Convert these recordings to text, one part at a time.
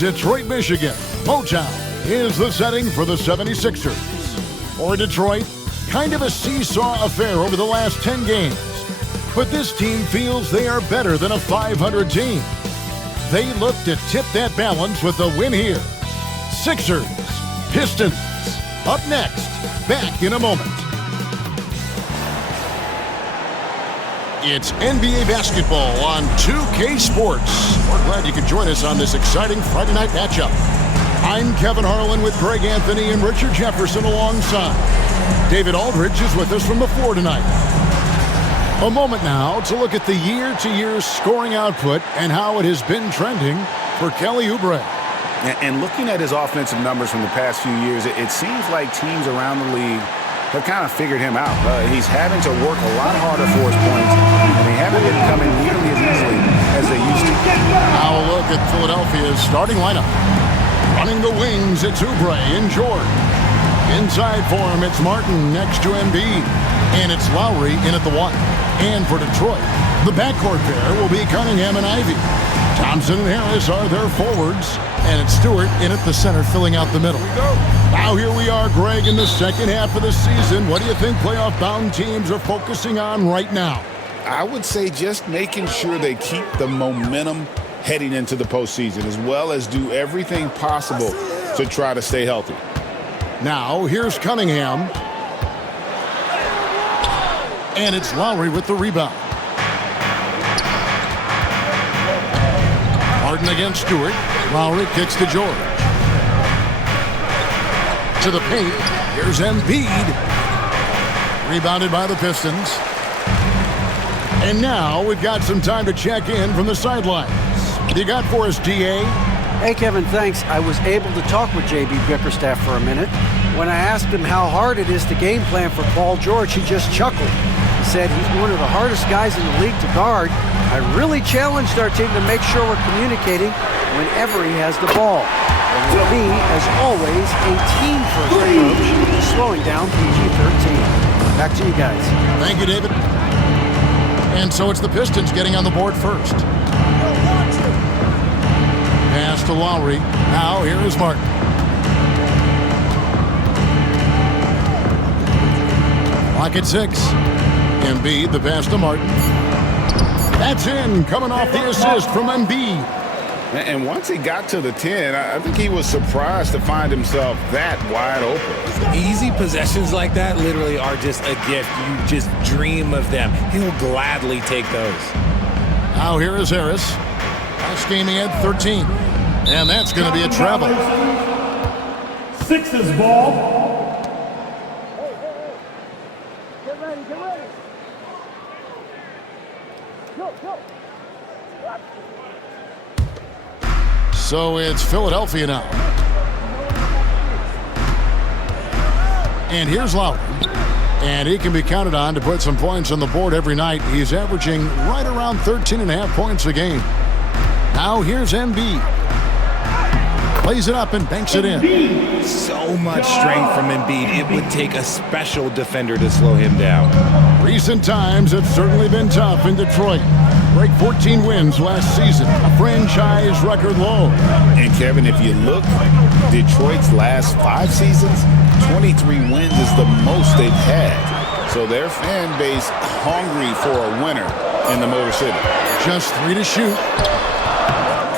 Detroit, Michigan. Motown is the setting for the 76ers. For Detroit, kind of a seesaw affair over the last 10 games. But this team feels they are better than a 500 team. They look to tip that balance with a win here. Sixers, Pistons. Up next, back in a moment. It's NBA basketball on 2K Sports. We're glad you could join us on this exciting Friday night matchup. I'm Kevin Harlan with Greg Anthony and Richard Jefferson alongside. David Aldridge is with us from the floor tonight. A moment now to look at the year-to-year scoring output and how it has been trending for Kelly Oubre. And looking at his offensive numbers from the past few years, it seems like teams around the league have kind of figured him out. He's having to work a lot harder for his points, and they haven't been coming nearly as easily as they used to. Now a look at Philadelphia's starting lineup. Running the wings, it's Oubre and George. Inside for him, it's Martin next to Embiid. And it's Lowry in at the 1. And for Detroit, the backcourt pair will be Cunningham and Ivy. Thompson and Harris are their forwards. And it's Stewart in at the center, filling out the middle. Now here we are, Greg, in the second half of the season. What do you think playoff-bound teams are focusing on right now? I would say just making sure they keep the momentum heading into the postseason, as well as do everything possible to try to stay healthy. Now here's Cunningham. And it's Lowry with the rebound. Harden against Stewart. Lowry kicks to George. To the paint. Here's Embiid. Rebounded by the Pistons. And now we've got some time to check in from the sidelines. What do you got for us, DA? Hey, Kevin, thanks. I was able to talk with J.B. Bickerstaff for a minute. When I asked him how hard it is to game plan for Paul George, he just chuckled. He said he's one of the hardest guys in the league to guard. I really challenged our team to make sure we're communicating whenever he has the ball. And with me, as always, a team-first approach, slowing down PG-13. Back to you guys. Thank you, David. And so it's the Pistons getting on the board first. Pass to Lowry. Now here is Martin. Clock at 6. Embiid, the pass to Martin. That's in, coming off the assist from Embiid. And once he got to the 10, I think he was surprised to find himself that wide open. Easy possessions like that literally are just a gift. You just dream of them. He'll gladly take those. Now here is Harris. Last game he had 13. And that's going to be a travel. Sixers ball. Get ready, get ready. Go, go. So it's Philadelphia now. And here's Lowry. And he can be counted on to put some points on the board every night. He's averaging right around 13.5 points a game. Now here's Embiid. Plays it up and banks it in. So much strength from Embiid. It would take a special defender to slow him down. Recent times have certainly been tough in Detroit. Break 14 wins last season, a franchise record low. And Kevin, if you look, Detroit's last 5 seasons, 23 wins is the most they've had. So their fan base hungry for a winner in the Motor City. Just 3 to shoot.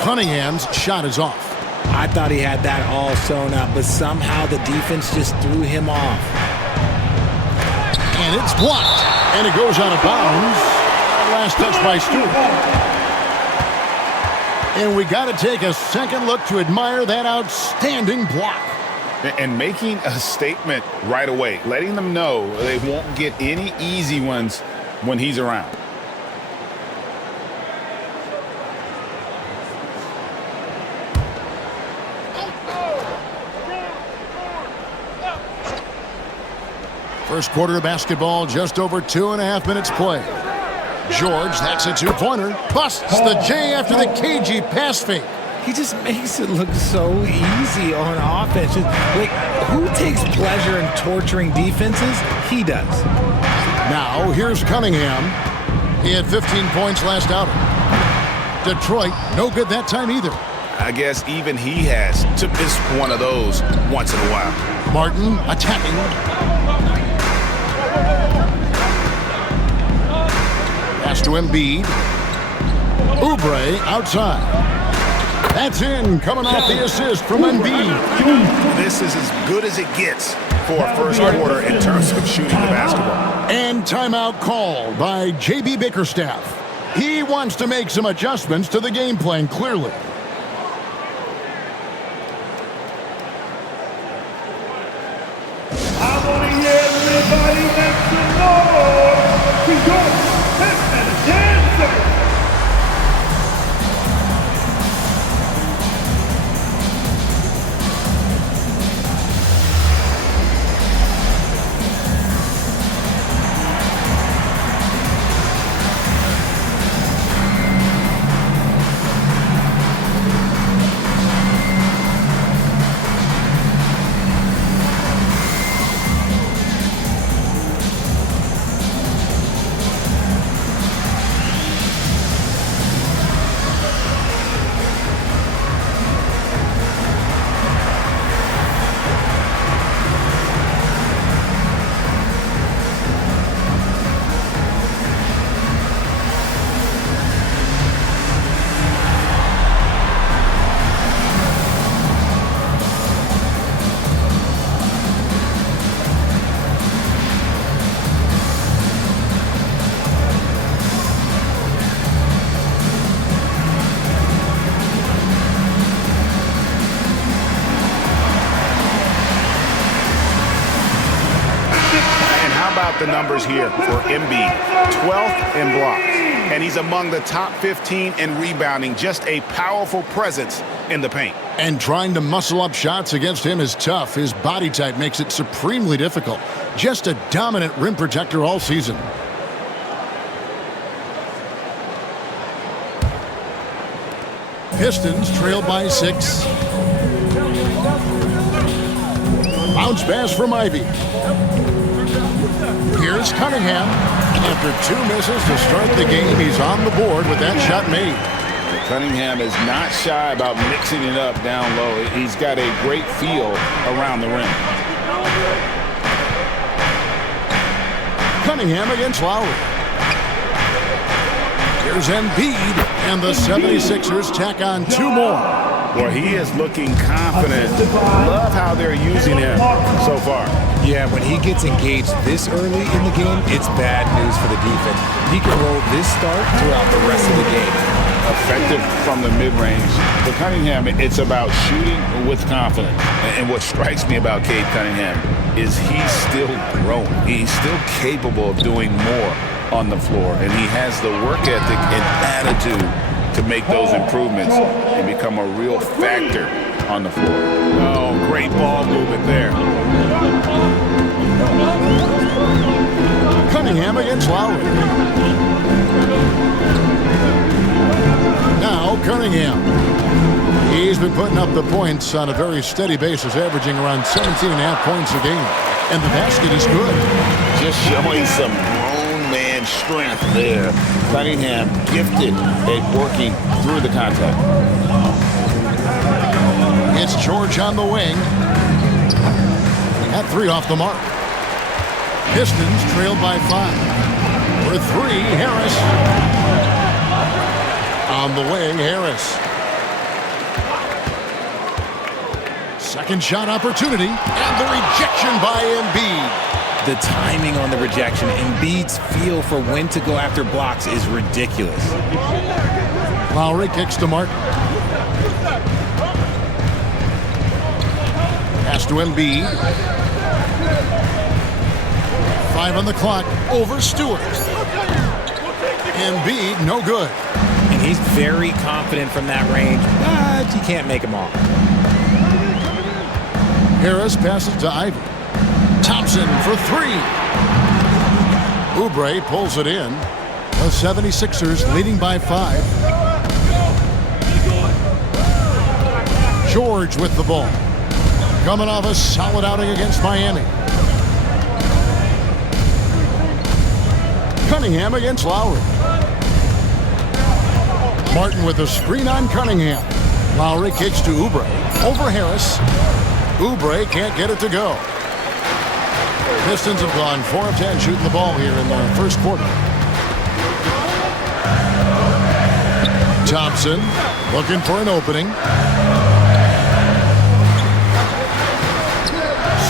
Cunningham's shot is off. I thought he had that all sewn up, but somehow the defense just threw him off. And it's blocked. And it goes out of bounds. Last touch by Stewart. And we got to take a second look to admire that outstanding block. And making a statement right away, letting them know they won't get any easy ones when he's around. First quarter of basketball, just over 2.5 minutes play. George, that's a 2-pointer. Busts the J after the cagey pass fake. He just makes it look so easy on offense. Like, who takes pleasure in torturing defenses? He does. Now, here's Cunningham. He had 15 points last outing. Detroit, no good that time either. I guess even he has to miss one of those once in a while. Martin attacking. Pass to Embiid. Oubre outside. That's in, coming off the assist from Embiid. This is as good as it gets for a first quarter in terms of shooting the basketball. And timeout called by J.B. Bickerstaff. He wants to make some adjustments to the game plan, clearly. I want to hear everybody make some noise. We go. Let's dance. The numbers here for Embiid, 12th in blocks, and he's among the top 15 in rebounding. Just a powerful presence in the paint. And trying to muscle up shots against him is tough. His body type makes it supremely difficult. Just a dominant rim protector all season. Pistons trail by 6. Bounce pass from Ivy. Here's Cunningham. After 2 misses to start the game, he's on the board with that shot made. Cunningham is not shy about mixing it up down low. He's got a great feel around the rim. Cunningham against Lowry. Here's Embiid, and the 76ers tack on 2 more. Well, he is looking confident. Love how they're using him so far. Yeah, when he gets engaged this early in the game, it's bad news for the defense. He can roll this start throughout the rest of the game. Effective from the mid-range. For Cunningham, it's about shooting with confidence. And what strikes me about Cade Cunningham is he's still growing. He's still capable of doing more on the floor. And he has the work ethic and attitude to make those improvements and become a real factor on the floor. Oh, great ball movement there. Cunningham against Lowry. Now Cunningham. He's been putting up the points on a very steady basis, averaging around 17.5 points a game. And the basket is good. Just showing some grown man strength there. Cunningham gifted at working through the contact. It's George on the wing. At 3 off the mark. Pistons trailed by 5. For 3, Harris. On the wing, Harris. Second shot opportunity, and the rejection by Embiid. The timing on the rejection, Embiid's feel for when to go after blocks is ridiculous. Lowry kicks to Martin. Pass to Embiid. 5 on the clock, over Stewart. Embiid, no good. And he's very confident from that range, but you can't make him off. Harris passes to Ivy. Thompson for 3. Oubre pulls it in. The 76ers leading by 5. George with the ball. Coming off a solid outing against Miami. Cunningham against Lowry. Martin with a screen on Cunningham. Lowry kicks to Oubre. Over Harris. Oubre can't get it to go. Pistons have gone 4 of 10 shooting the ball here in the first quarter. Thompson looking for an opening.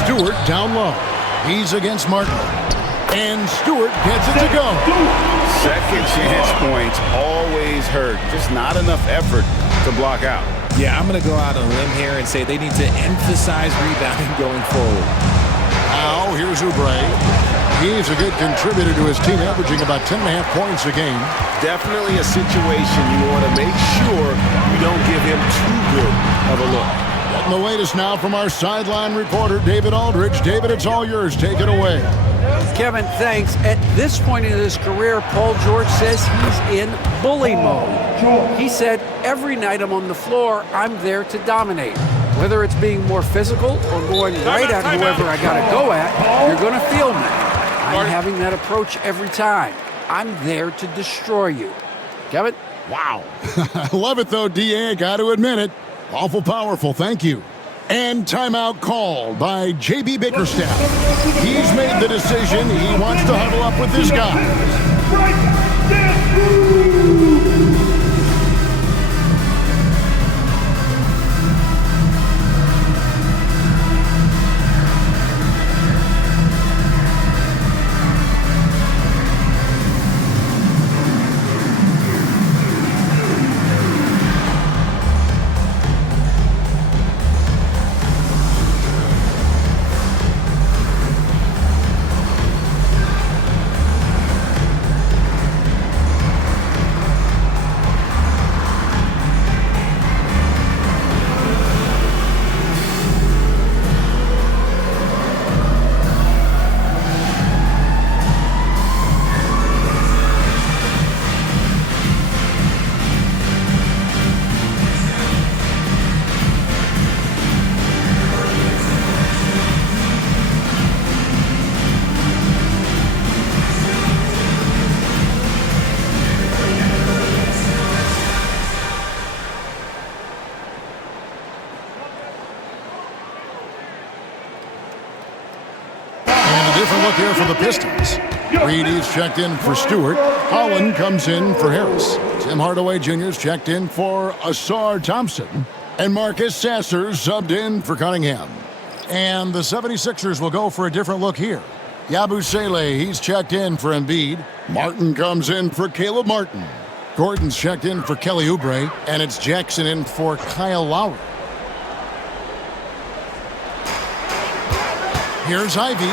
Stewart down low. He's against Martin. And Stewart gets it to go. Second chance points always hurt. Just not enough effort to block out. Yeah, I'm going to go out on a limb here and say they need to emphasize rebounding going forward. Now, here's Oubre. He's a good contributor to his team, averaging about 10.5 points a game. Definitely a situation you want to make sure you don't give him too good of a look. Getting the latest now from our sideline reporter, David Aldridge. David, it's all yours. Take it away. Kevin, thanks. At this point in his career, Paul George says he's in bully mode. He said, every night I'm on the floor, I'm there to dominate. Whether it's being more physical or going right at whoever I got to go at, you're going to feel me. I'm having that approach every time. I'm there to destroy you. Kevin? Wow. I love it, though, D.A. I got to admit it. Awful powerful. Thank you. And timeout called by J.B. Bickerstaff. He's made the decision. He wants to huddle up with his guys. Different look here for the Pistons. Reedy's checked in for Stewart. Holland comes in for Harris. Tim Hardaway Jr.'s checked in for Asar Thompson. And Marcus Sasser subbed in for Cunningham. And the 76ers will go for a different look here. Yabusele, he's checked in for Embiid. Martin comes in for Caleb Martin. Gordon's checked in for Kelly Oubre. And it's Jackson in for Kyle Lowry. Here's Ivy.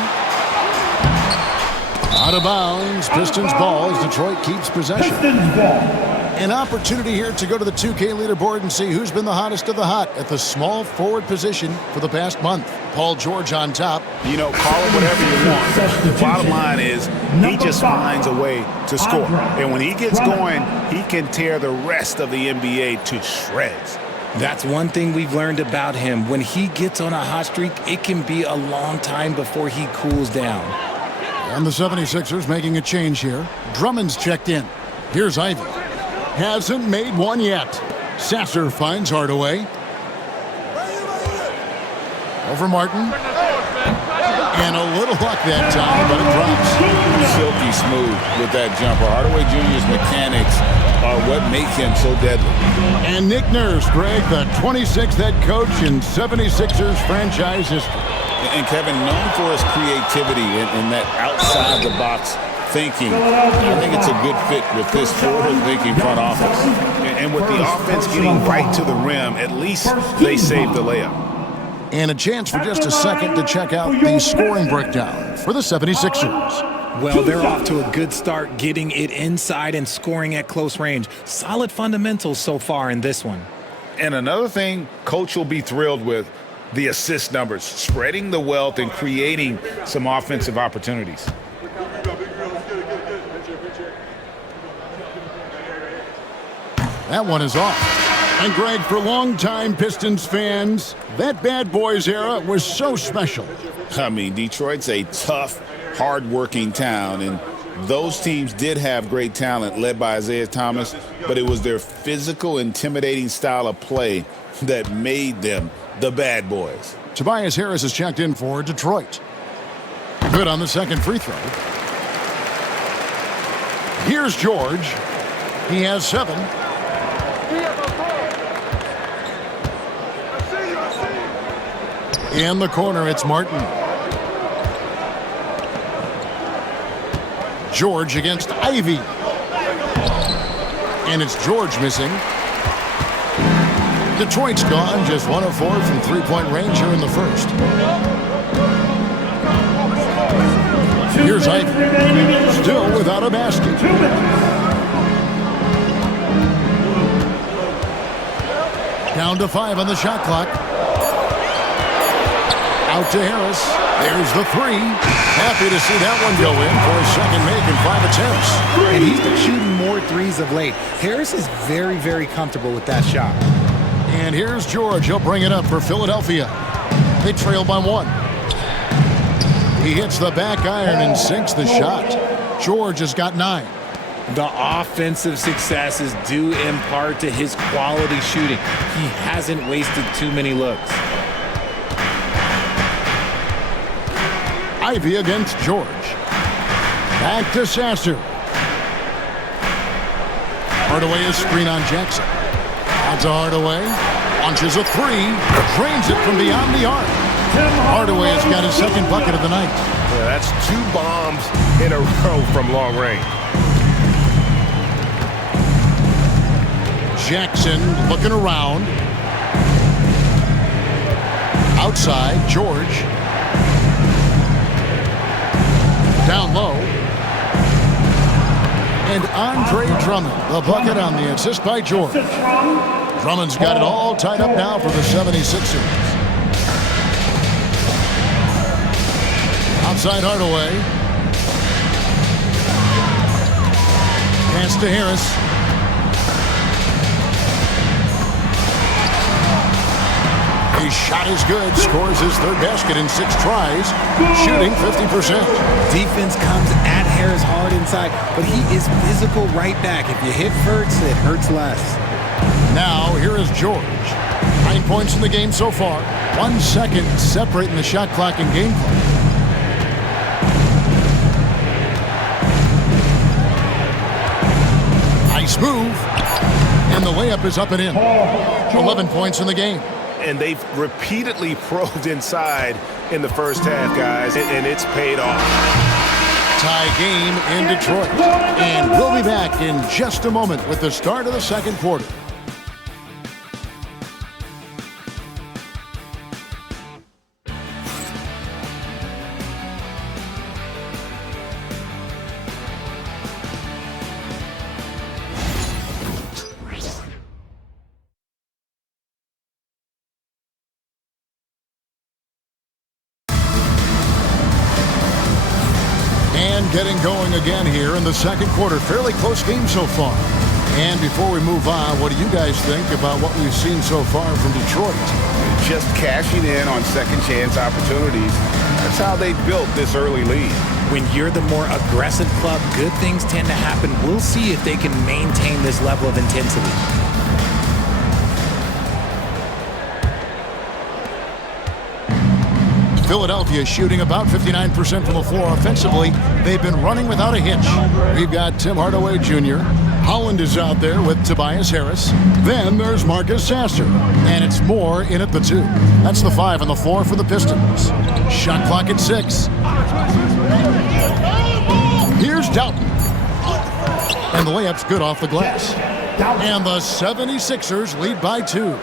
Out of bounds, Pistons ball as Detroit keeps possession. An opportunity here to go to the 2K leaderboard and see who's been the hottest of the hot at the small forward position for the past month. Paul George on top. You know, call it whatever you want. The bottom line is he just finds a way to score. And when he gets going, he can tear the rest of the NBA to shreds. That's one thing we've learned about him. When he gets on a hot streak, it can be a long time before he cools down. And the 76ers making a change here. Drummond's checked in. Here's Ivy. Hasn't made one yet. Sasser finds Hardaway. Over Martin. And a little luck that time, but it drops. Silky smooth with that jumper. Hardaway Jr.'s mechanics are what make him so deadly. And Nick Nurse, Greg, the 26th head coach in 76ers franchise history. And Kevin, known for his creativity and that outside-the-box thinking, I think it's a good fit with this forward-thinking front office. And with the offense getting right to the rim, at least they saved the layup. And a chance for just a second to check out the scoring breakdown for the 76ers. Well, they're off to a good start getting it inside and scoring at close range. Solid fundamentals so far in this one. And another thing Coach will be thrilled with, the assist numbers, spreading the wealth and creating some offensive opportunities. That one is off. And Greg, for longtime Pistons fans, that bad boys era was so special. I mean, Detroit's a tough, hard-working town, and those teams did have great talent led by Isaiah Thomas, but it was their physical, intimidating style of play that made them the bad boys. Tobias Harris is checked in for Detroit. Good on the second free throw. Here's George. He has 7. In the corner, it's Martin. George against Ivy. And it's George missing. Detroit's gone, just 1 of 4 from three-point range here in the first. Here's Ivy, still without a basket. Down to 5 on the shot clock. Out to Harris. There's the 3. Happy to see that one go in for his second make in 5 attempts. And he's been shooting more threes of late. Harris is very, very comfortable with that shot. And here's George. He'll bring it up for Philadelphia. They trail by 1. He hits the back iron and sinks the shot. George has got 9. The offensive success is due in part to his quality shooting. He hasn't wasted too many looks. Ivy against George. Back to Sasser. Hardaway is screen on Jackson. Out to Hardaway. Launches a 3. Drains it from beyond the arc. Hardaway has got his second bucket of the night. Yeah, that's 2 bombs in a row from long range. Jackson looking around. Outside, George. Down low. And Andre Drummond, the bucket on the assist by George. Drummond's got it all tied up now for the 76ers. Outside Hardaway. Pass to Harris. His shot is good. Scores his 3rd basket in 6 tries. Shooting 50%. Defense comes at Harris hard inside, but he is physical right back. If you hit first, it hurts less. Now, here is George. 9 points in the game so far. 1 second separating the shot clock and game clock. Nice move. And the layup is up and in. 11 points in the game. And they've repeatedly probed inside in the first half, guys, and it's paid off. Tie game in Detroit. And we'll be back in just a moment with the start of the second quarter. Getting going again here in the second quarter. Fairly close game so far. And before we move on, what do you guys think about what we've seen so far from Detroit? Just cashing in on second chance opportunities. That's how they built this early lead. When you're the more aggressive club, good things tend to happen. We'll see if they can maintain this level of intensity. Philadelphia shooting about 59% from the floor offensively. They've been running without a hitch. We've got Tim Hardaway Jr. Holland is out there with Tobias Harris. Then there's Marcus Sasser. And it's Moore in at the 2. That's the 5 on the floor for the Pistons. Shot clock at 6. Here's Doughton. And the layup's good off the glass. And the 76ers lead by 2.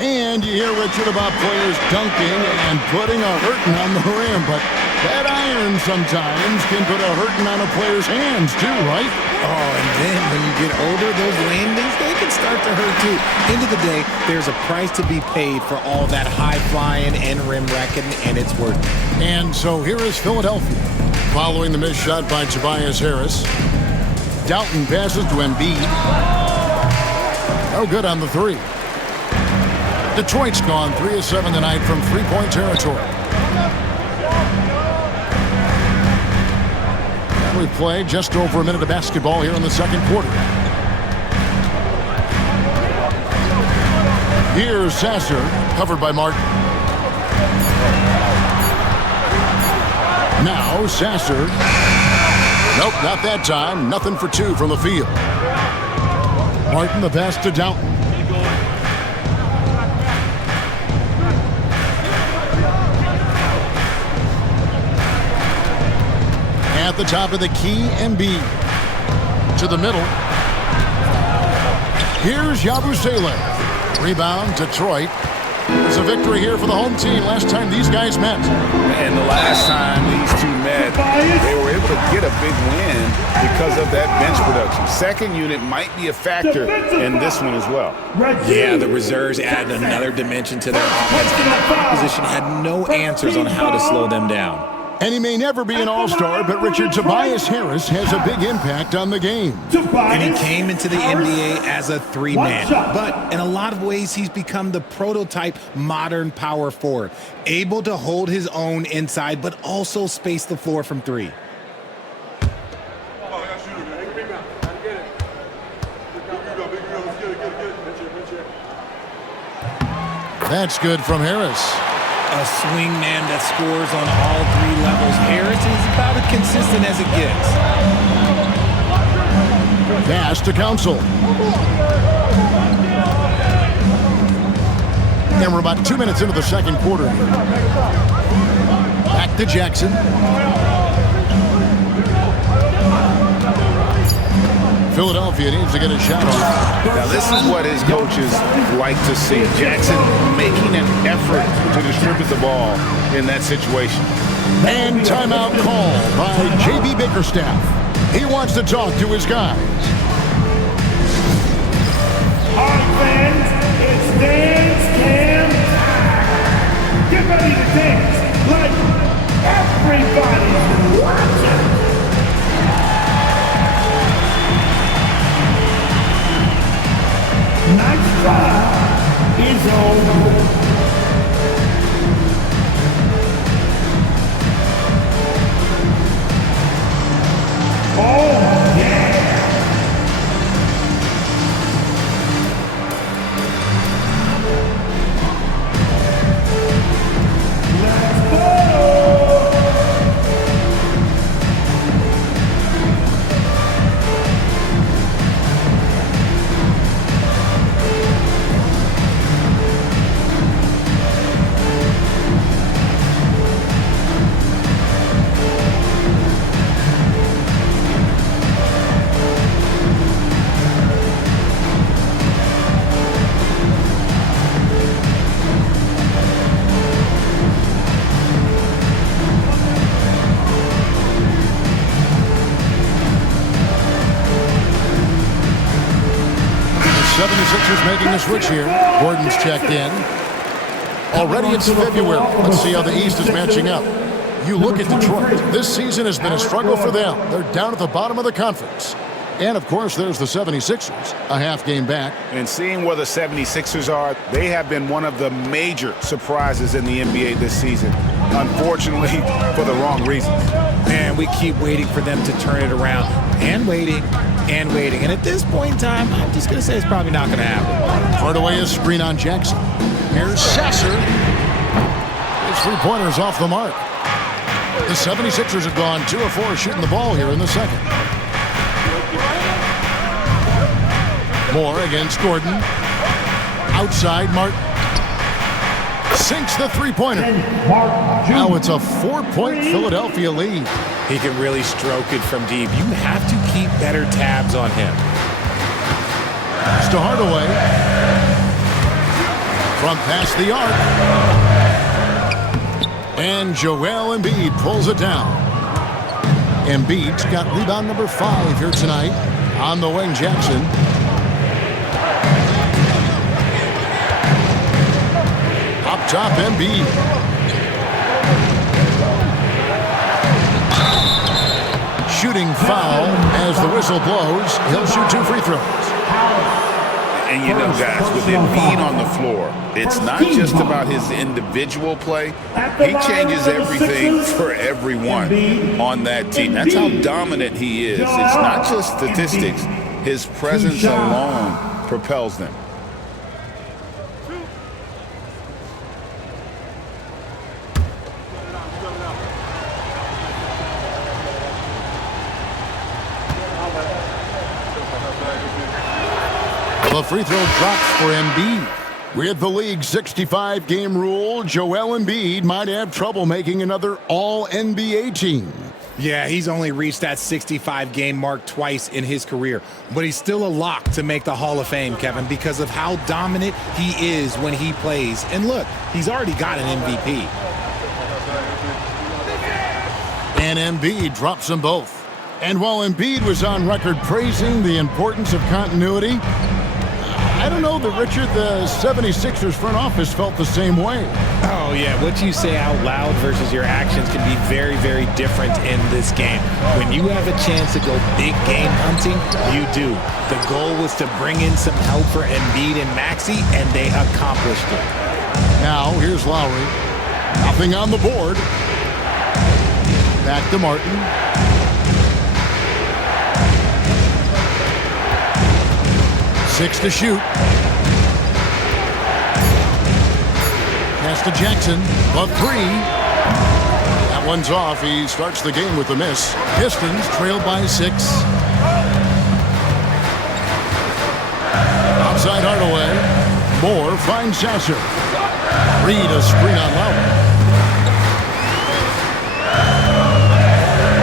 And you hear, Richard, about players dunking and putting a hurting on the rim, but that iron sometimes can put a hurting on a player's hands too, right? Oh, and then when you get older, those landings, they can start to hurt too. End of the day, there's a price to be paid for all that high flying and rim wrecking, and it's worth it. And so here is Philadelphia, following the missed shot by Tobias Harris. Doughton passes to Embiid. No good on the 3. Detroit's gone 3 of 7 tonight from three-point territory. We play just over a minute of basketball here in the second quarter. Here's Sasser, covered by Martin. Now Sasser. Nope, not that time. Nothing for two from the field. Martin the pass to Downton. At the top of the key, Embiid. To the middle. Here's Yabusele. Rebound, Detroit. There's a victory here for the home team last time these guys met. And the last time these two met, they were able to get a big win because of that bench production. Second unit might be a factor in this one as well. Yeah, the reserves added another dimension to their offense, and the opposition had no answers on how to slow them down. And he may never be an all-star, but Richard, Tobias Harris has a big impact on the game. And he came into the NBA as a three-man. But in a lot of ways, he's become the prototype modern power forward, able to hold his own inside, but also space the floor from three. That's good from Harris. A swing man that scores on all three levels. Harris is about as consistent as it gets. Pass to Council. And we're about 2 minutes into the second quarter. Back to Jackson. Philadelphia needs to get a shot off. Now, this is what his coaches like to see. Jackson making an effort to distribute the ball in that situation. And timeout call by J.B. Bickerstaff. He wants to talk to his guys. All right, fans, it's dance cam time. Get ready to dance like everybody's watching. Nice try is over. Oh, yeah. Let's go. Making the switch here. Gordon's checked in. Already it's February. Let's see how the East is matching up. You look at Detroit. This season has been a struggle for them. They're down at the bottom of the conference. And, of course, there's the 76ers, a half game back. And seeing where the 76ers are, they have been one of the major surprises in the NBA this season. Unfortunately, for the wrong reasons. Man, we keep waiting for them to turn it around. And waiting. And waiting. And at this point in time, I'm just going to say it's probably not going to happen. Hardaway is screen on Jackson. Here's Sasser. His three-pointer's off the mark. The 76ers have gone 2 of 4 shooting the ball here in the second. Moore against Gordon. Outside, Martin. Sinks the three-pointer. Now it's a 4-point Philadelphia lead. He can really stroke it from deep. You have to keep better tabs on him. It's to Hardaway. From past the arc. And Joel Embiid pulls it down. Embiid's got rebound number 5 here tonight. On the wing, Jackson. Up top, Embiid. Shooting foul as the whistle blows. He'll shoot 2 free throws. And you know, guys, with Embiid on the floor, it's not just about his individual play. He changes everything for everyone on that team. That's how dominant he is. It's not just statistics. His presence alone propels them. The free throw drops for Embiid. With the league's 65-game rule, Joel Embiid might have trouble making another All-NBA team. Yeah, he's only reached that 65-game mark twice in his career, but he's still a lock to make the Hall of Fame, Kevin, because of how dominant he is when he plays. And look, he's already got an MVP. And Embiid drops them both. And while Embiid was on record praising the importance of continuity, I don't know that, Richard, the 76ers front office felt the same way. Oh, yeah. What you say out loud versus your actions can be very, very different in this game. When you have a chance to go big game hunting, you do. The goal was to bring in some help for Embiid and Maxey, and they accomplished it. Now, here's Lowry. Nothing on the board. Back to Martin. Six to shoot. Pass to Jackson. The three. That one's off. He starts the game with a miss. Pistons trail by 6. Outside Hardaway. Moore finds Sasser. Reed a screen on Lowry.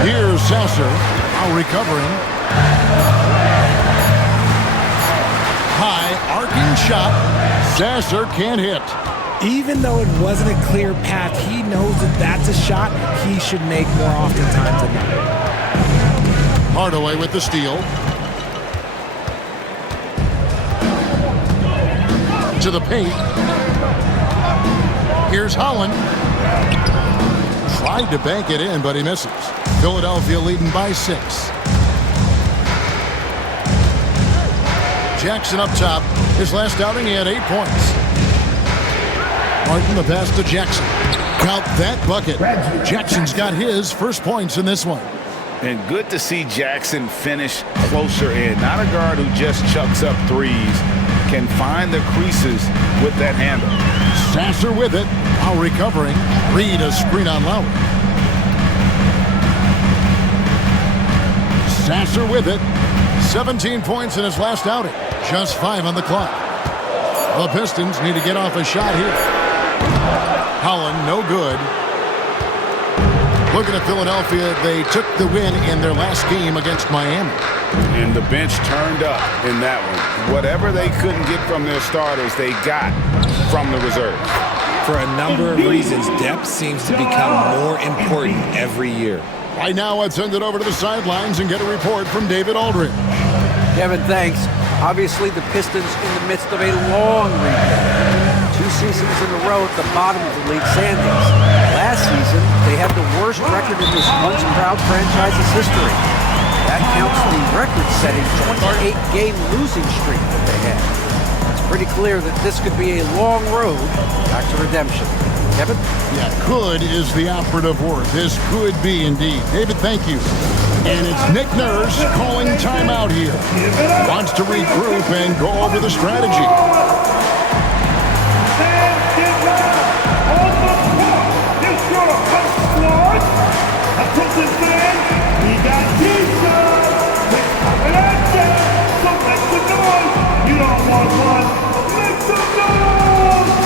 Here's Sasser. Now recovering. High arcing shot. Sasser can't hit. Even though it wasn't a clear path, he knows that that's a shot he should make more oftentimes than not. Hardaway with the steal. To the paint. Here's Holland. Tried to bank it in, but he misses. Philadelphia leading by 6. Jackson up top. His last outing, he had 8 points. Martin, the pass to Jackson. Count that bucket. Jackson's got his first points in this one. And good to see Jackson finish closer in. Not a guard who just chucks up threes. Can find the creases with that handle. Sasser with it. Now recovering. Reed a screen on Lowry. Sasser with it. 17 points in his last outing. Just 5 on the clock. The Pistons need to get off a shot here. Holland, no good. Looking at Philadelphia, they took the win in their last game against Miami. And the bench turned up in that one. Whatever they couldn't get from their starters, they got from the reserves. For a number of reasons, depth seems to become more important every year. Right now, let's send it over to the sidelines and get a report from David Aldridge. Kevin, thanks. Obviously, the Pistons in the midst of a long rebuild. 2 seasons in a row at the bottom of the league standings. Last season, they had the worst record in this once-proud franchise's history. That counts the record-setting 28-game losing streak that they had. It's pretty clear that this could be a long road back to redemption. Kevin? Yeah, could is the operative word. This could be indeed. David, thank you. And it's Nick Nurse calling timeout here. Wants to regroup and go over the strategy. Attention fans, we got T-shirts. We're coming at you. So make some noise. You don't want one. Make some noise.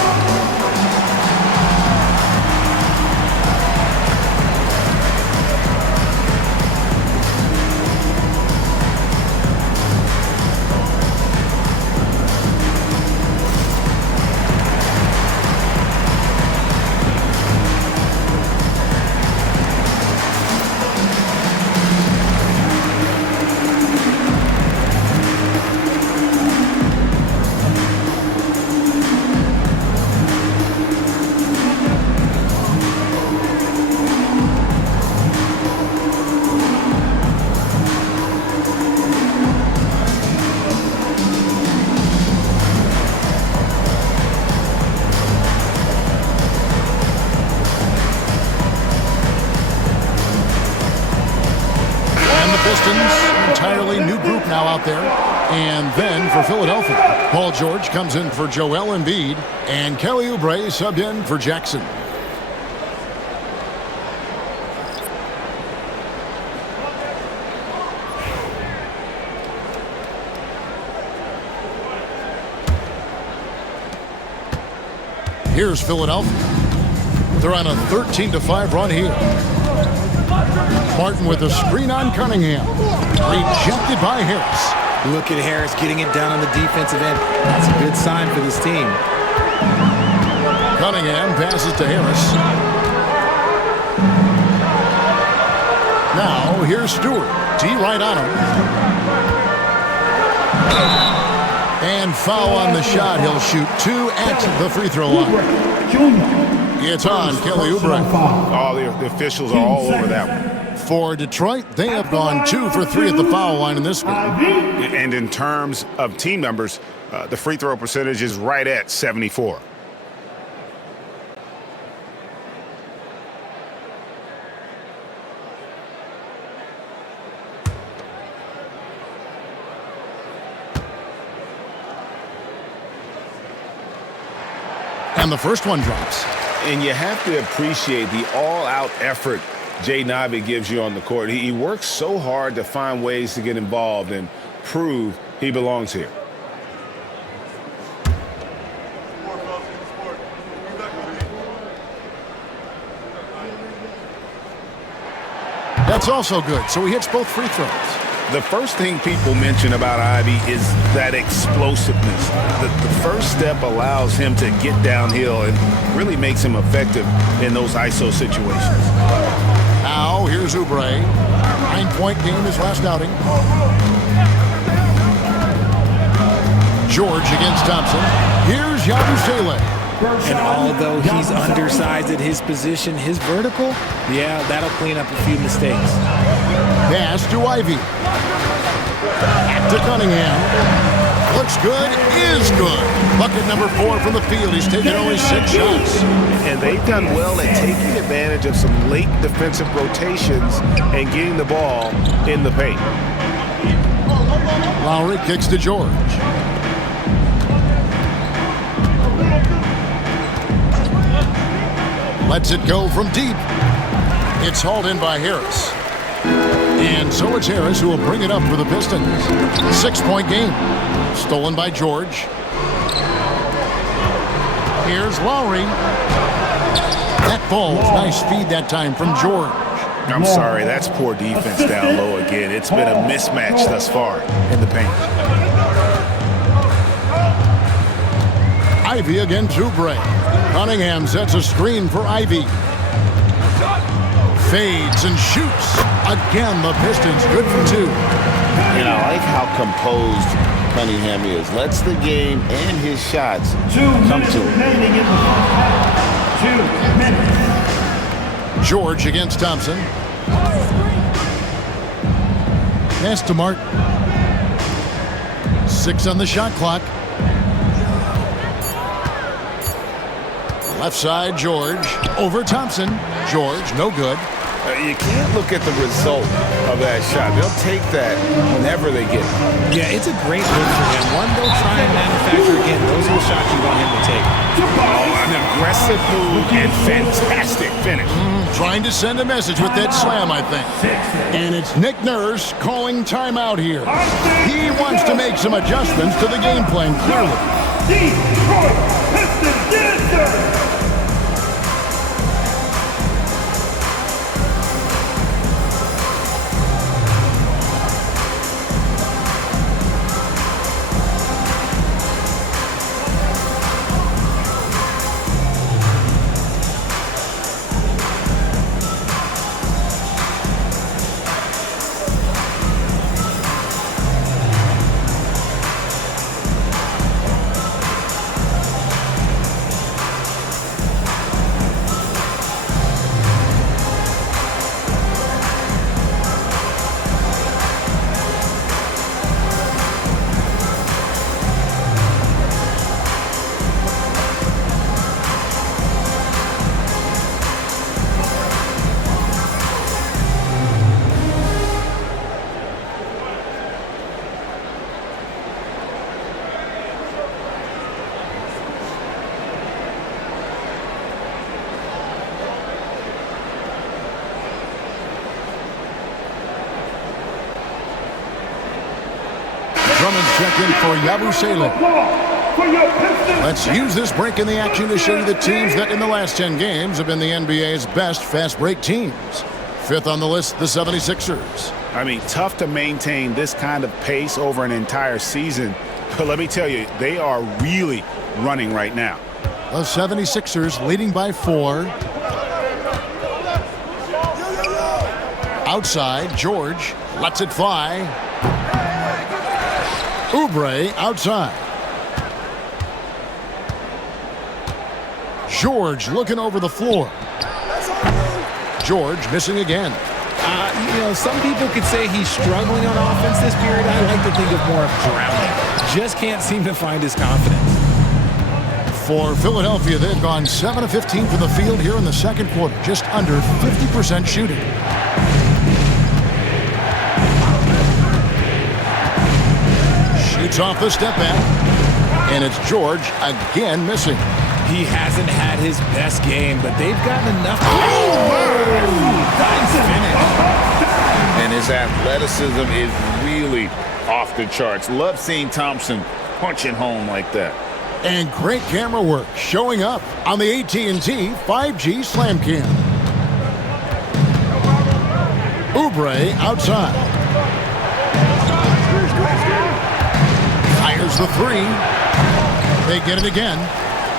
Entirely new group now out there. And then for Philadelphia, Paul George comes in for Joel Embiid, and Kelly Oubre subbed in for Jackson. Here's Philadelphia. They're on a 13-5 run here. Martin with a screen on Cunningham. Rejected by Harris. Look at Harris getting it down on the defensive end. That's a good sign for this team. Cunningham passes to Harris. Now here's Stewart. D right on him. And foul on the shot. He'll shoot 2 at the free throw line. It's on Kelly Oubre. Oh, the officials are all over that one. For Detroit, they have gone 2 for 3 at the foul line in this game. And in terms of team numbers, the free throw percentage is right at 74. And the first one drops. And you have to appreciate the all-out effort Jay Navi gives you on the court. He works so hard to find ways to get involved and prove he belongs here. That's also good, so he hits both free throws. The first thing people mention about Ivy is that explosiveness. The first step allows him to get downhill and really makes him effective in those ISO situations. Now, here's Oubre. 9-point game his last outing. George against Thompson. Here's Yabusele. And although he's undersized at his position, his vertical, yeah, that'll clean up a few mistakes. Pass to Ivy. Back to Cunningham. Looks good, is good. Bucket number 4 from the field. He's taken only 6 shots. And they've done well at taking advantage of some late defensive rotations and getting the ball in the paint. Lowry kicks to George. Lets it go from deep. It's hauled in by Harris. And so it's Harris who will bring it up for the Pistons. 6-point game. Stolen by George. Here's Lowry. That falls. Nice feed that time from George. I'm sorry, that's poor defense down low again. It's been a mismatch thus far in the paint. Ivy against Oubre. Cunningham sets a screen for Ivy. Fades and shoots. Again, the Pistons good for 2. And I like how composed Cunningham is. Lets the game and his shots come to him. 2 minutes. George against Thompson. Pass to Martin. 6 on the shot clock. Left side, George. Over Thompson. George, no good. You can't look at the result of that shot. They'll take that whenever they get it. Yeah, it's a great look for him. One, they'll try and manufacture again. Those are the shots you want him to take. Oh, an aggressive move and fantastic finish. Trying to send a message with that slam, I think. And it's Nick Nurse calling timeout here. He wants to make some adjustments to the game plan, clearly. Detroit Pistons dancer. Drummond check in for Yabusele. for your Pistons. Let's use this break in the action to show you the teams that in the last 10 games have been the NBA's best fast break teams. Fifth on the list, the 76ers. I mean, tough to maintain this kind of pace over an entire season. But let me tell you, they are really running right now. The 76ers leading by 4. Outside, George lets it fly. Oubre outside. George looking over the floor. George missing again. Some people could say he's struggling on offense this period. I like to think of more of drowning. Just can't seem to find his confidence. For Philadelphia, they've gone 7 of 15 from the field here in the second quarter, just under 50% shooting. Shoots off the step back, and it's George again missing. He hasn't had his best game, but they've gotten enough. Nice finish. And his athleticism is really off the charts. Love seeing Thompson punching home like that. And great camera work showing up on the AT&T 5G Slam Cam. Oubre outside. Fires the 3. They get it again.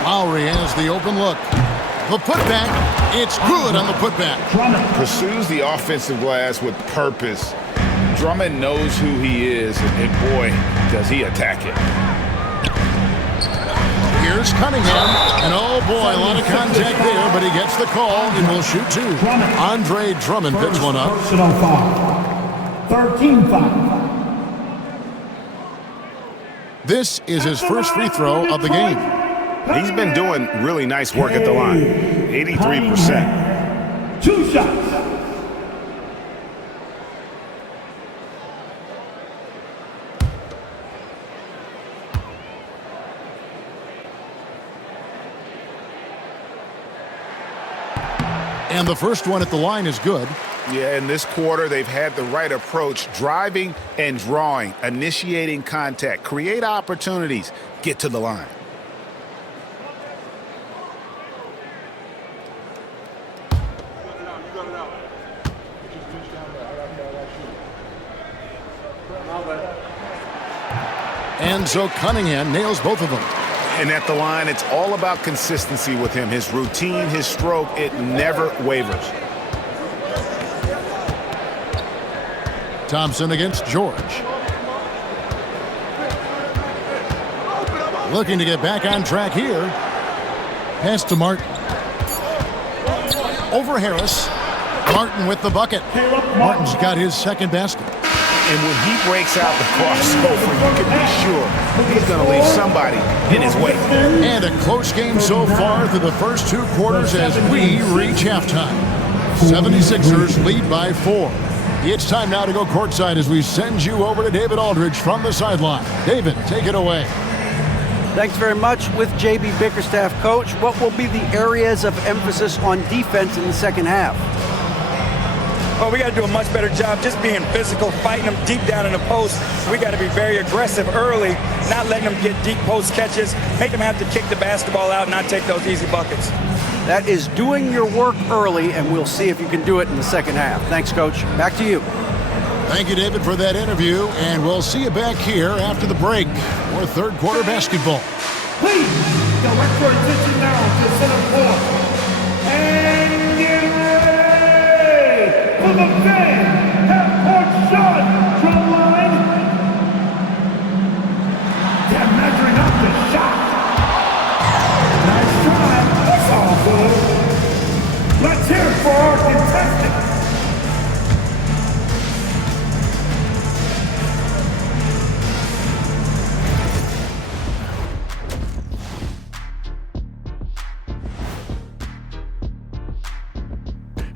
Lowry has the open look. The putback, it's good on the putback. Pursues the offensive glass with purpose. Drummond knows who he is, and boy, does he attack it. Here's Cunningham, and oh boy, a lot of contact there, but he gets the call and will shoot 2. Andre Drummond picks one up. Personal foul. 13-5. This is his first free throw of the game. He's been doing really nice work at the line. 83%. 2 shots. And the first one at the line is good. Yeah, in this quarter, they've had the right approach, driving and drawing, initiating contact, create opportunities, get to the line. And so Cunningham nails both of them. And at the line, it's all about consistency with him. His routine, his stroke, it never wavers. Thompson against George. Looking to get back on track here. Pass to Martin. Over Harris. Martin with the bucket. Martin's got his second basket. And when he breaks out the crossover, you can be sure he's going to leave somebody in his way. And a close game so far through the first 2 quarters as we reach halftime. 76ers lead by 4. It's time now to go courtside as we send you over to David Aldridge from the sideline. David, take it away. Thanks very much. With J.B. Bickerstaff, Coach, what will be the areas of emphasis on defense in the second half? Well, we got to do a much better job just being physical, fighting them deep down in the post. We got to be very aggressive early, not letting them get deep post catches, make them have to kick the basketball out and not take those easy buckets. That is doing your work early, and we'll see if you can do it in the second half. Thanks, Coach. Back to you. Thank you, David, for that interview, and we'll see you back here after the break for third quarter basketball. Please direct your attention now to center court. And get ready for the fan half-court shot drum line. They're measuring up the shot. Nice try. That's all good. Let's hear it for our contestants.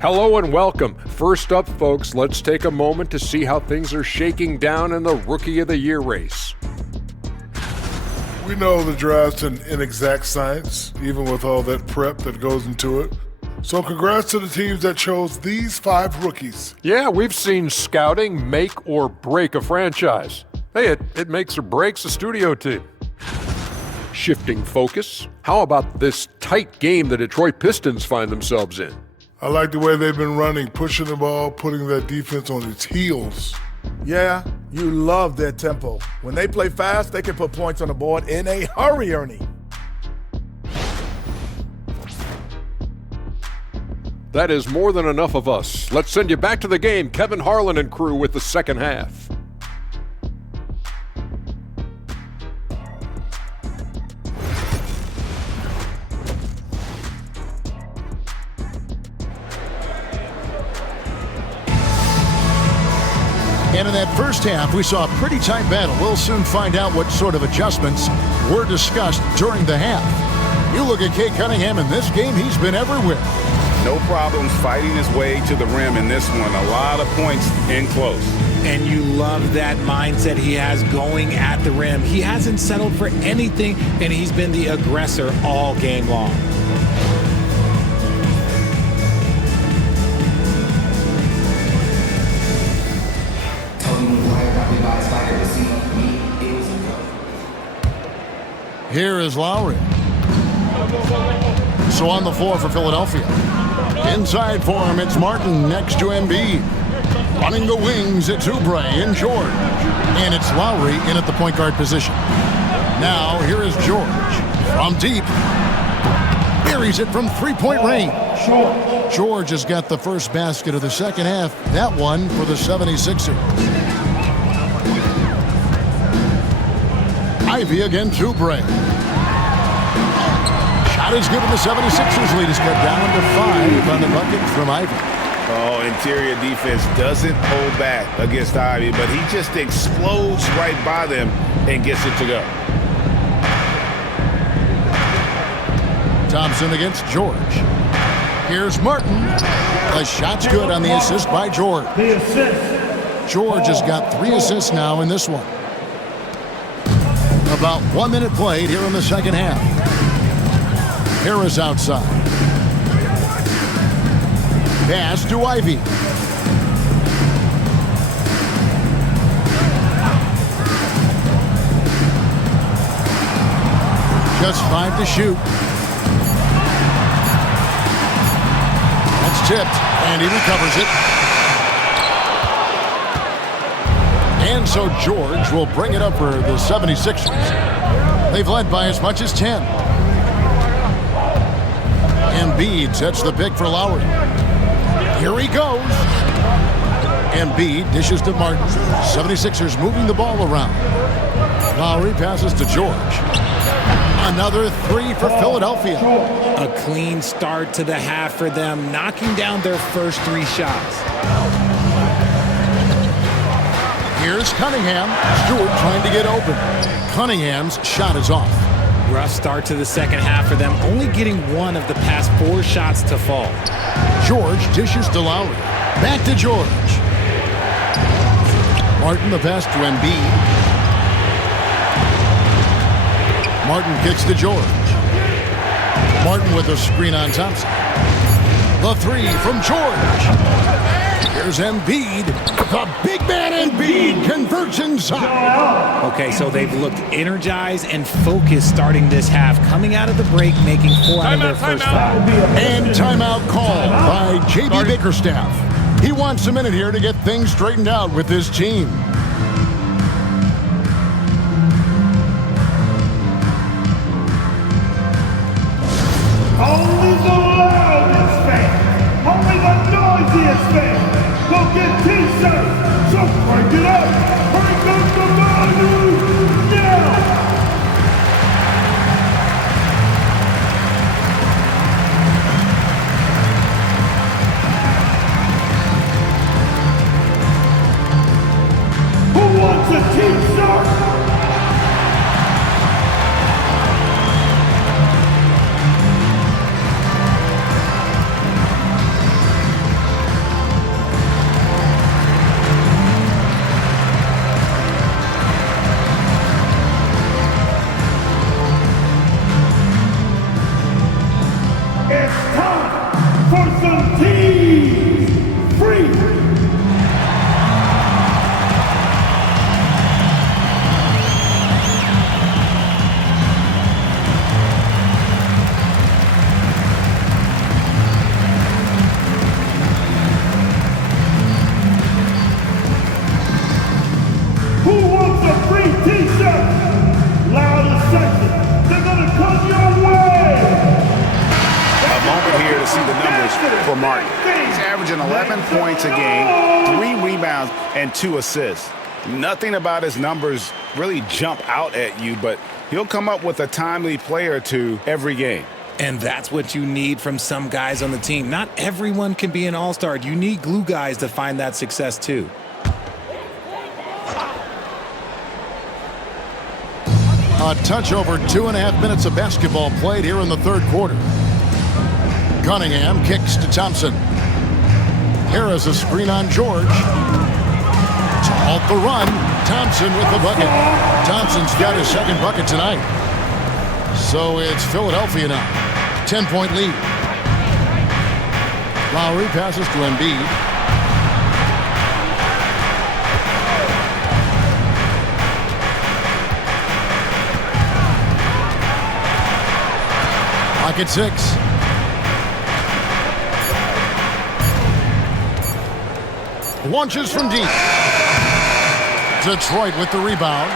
Hello and welcome. First up, folks, let's take a moment to see how things are shaking down in the Rookie of the Year race. We know the draft's an inexact science, even with all that prep that goes into it. So congrats to the teams that chose these 5 rookies. Yeah, we've seen scouting make or break a franchise. Hey, it makes or breaks a studio team. Shifting focus, how about this tight game the Detroit Pistons find themselves in? I like the way they've been running, pushing the ball, putting that defense on its heels. Yeah, you love their tempo. When they play fast, they can put points on the board in a hurry, Ernie. That is more than enough of us. Let's send you back to the game. Kevin Harlan and crew with the second half. And in that first half, we saw a pretty tight battle. We'll soon find out what sort of adjustments were discussed during the half. You look at Kate Cunningham in this game, he's been everywhere. No problems fighting his way to the rim in this one. A lot of points in close. And you love that mindset he has going at the rim. He hasn't settled for anything, and he's been the aggressor all game long. Here is Lowry. So on the floor for Philadelphia. Inside for him, it's Martin next to Embiid. Running the wings, it's Oubre and George. And it's Lowry in at the point guard position. Now, here is George. From deep. Buries it from three-point range. George has got the first basket of the second half. That one for the 76ers. Ivy against Oubre. Shot is good, and the 76ers lead is cut down to 5 on the bucket from Ivy. Oh, interior defense doesn't hold back against Ivy, but he just explodes right by them and gets it to go. Thompson against George. Here's Martin. The shot's good on the assist by George. The assist. George has got 3 assists now in this one. About 1 minute played here in the second half. Harris outside. Pass to Ivy. Just 5 to shoot. That's tipped, and he recovers it. And so George will bring it up for the 76ers. They've led by as much as 10. Embiid sets the pick for Lowry. Here he goes. Embiid dishes to Martin. 76ers moving the ball around. Lowry passes to George. Another 3 for Philadelphia. A clean start to the half for them, knocking down their first 3 shots. Here's Cunningham. Stewart trying to get open. Cunningham's shot is off. Rough start to the second half for them, only getting 1 of the past 4 shots to fall. George dishes to Lowry. Back to George. Martin the pass to Embiid. Martin kicks to George. Martin with a screen on Thompson. The 3 from George. Here's Embiid. The big man Embiid converts inside. Okay, so they've looked energized and focused starting this half, coming out of the break, making 4 out of their first 5. And timeout called by J.B. Bickerstaff. He wants a minute here to get things straightened out with his team. Only the loudest fan, only the noisiest fan will get T-shirts. So break it up, break up the volume now. for Martin. He's averaging 11 points a game, 3 rebounds, and 2 assists. Nothing about his numbers really jump out at you, but he'll come up with a timely play or two every game. And that's what you need from some guys on the team. Not everyone can be an all-star. You need glue guys to find that success too. A touch over 2.5 minutes of basketball played here in the third quarter. Cunningham kicks to Thompson. Here is a screen on George. To halt the run, Thompson with the bucket. Thompson's got his second bucket tonight. So it's Philadelphia now. 10-point lead. Lowry passes to Embiid. At 6. Launches from deep. Detroit with the rebound.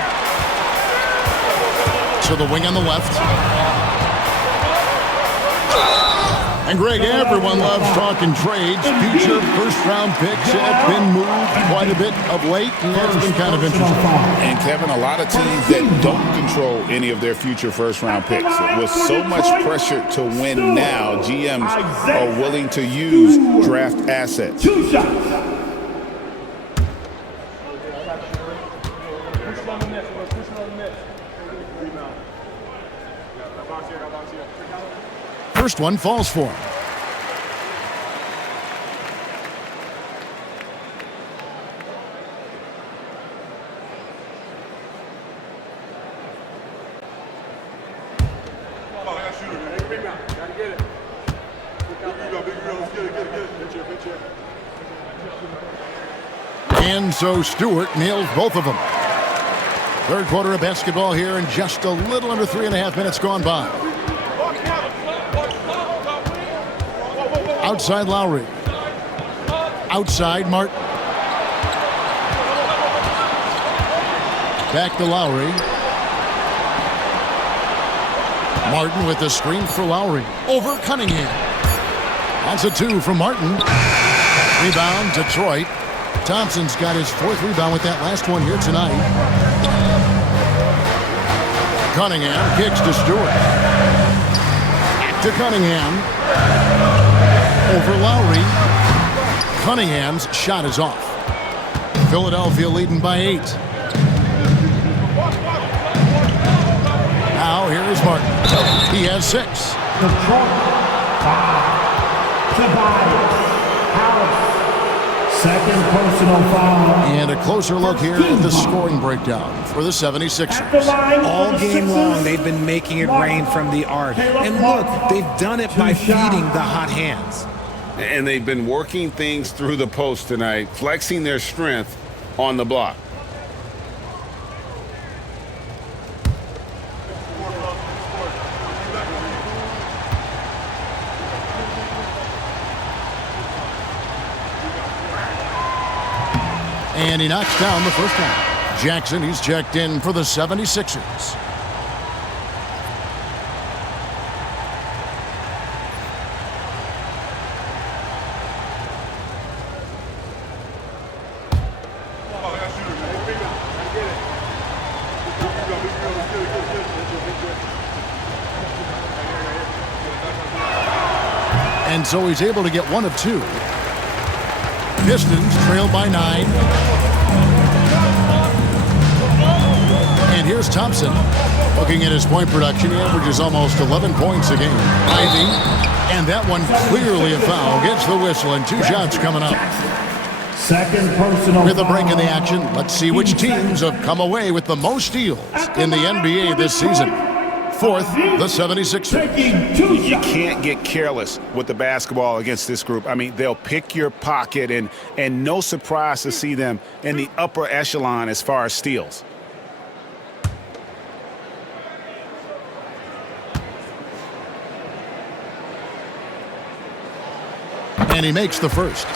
To the wing on the left. And Greg, everyone loves talking trades. Future first-round picks have been moved quite a bit of late, and that's been kind of interesting. And Kevin, a lot of teams that don't control any of their future first-round picks. With so much pressure to win now, GMs are willing to use draft assets. 2 shots. First one falls for him. And so Stewart nails both of them. Third quarter of basketball here, and just a little under 3.5 minutes gone by. Outside Lowry. Outside Martin. Back to Lowry. Martin with the screen for Lowry. Over Cunningham. That's a 2 from Martin. Rebound, Detroit. Thompson's got his 4th rebound with that last one here tonight. Cunningham kicks to Stewart. Back to Cunningham. Over Lowry. Cunningham's shot is off. Philadelphia leading by 8. Now here is Martin. He has 6. Second personal foul. And a closer look here at the scoring breakdown for the 76ers. All game long, they've been making it rain from the arc. And look, they've done it by feeding the hot hands. And they've been working things through the post tonight, flexing their strength on the block. And he knocks down the first one. Jackson, he's checked in for the 76ers. And so he's able to get 1 of 2. Pistons trail by 9. And here's Thompson. Looking at his point production, he averages almost 11 points a game. Ivy, and that one clearly a foul. Gets the whistle, and 2 shots coming up. Second personal With a break in the action, let's see which teams have come away with the most steals in the NBA this season. 4th, the 76ers. You can't get careless with the basketball against this group. I mean, they'll pick your pocket, and no surprise to see them in the upper echelon as far as steals. And he makes the first.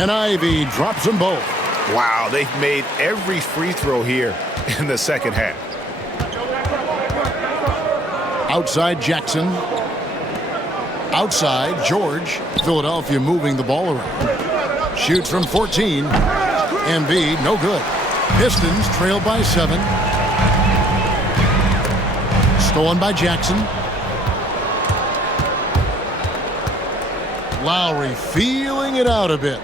And Ivy drops them both. Wow, they've made every free throw here in the second half. Outside Jackson. Outside George. Philadelphia moving the ball around. Shoots from 14. Embiid, no good. Pistons trail by 7. Stolen by Jackson. Lowry feeling it out a bit.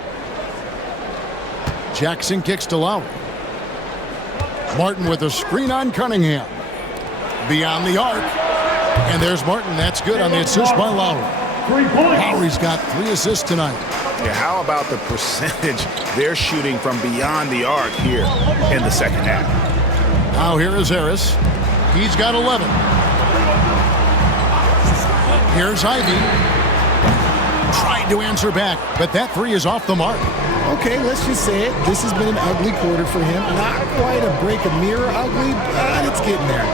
Jackson kicks to Lowry. Martin with a screen on Cunningham. Beyond the arc. And there's Martin. That's good on the assist by Lowry. Lowry's got 3 assists tonight. Yeah, how about the percentage they're shooting from beyond the arc here in the second half? Now here is Harris. He's got 11. Here's Ivy. Tried to answer back, but that 3 is off the mark. Okay, let's just say it. This has been an ugly quarter for him. Not quite a break a mirror ugly, but it's getting there.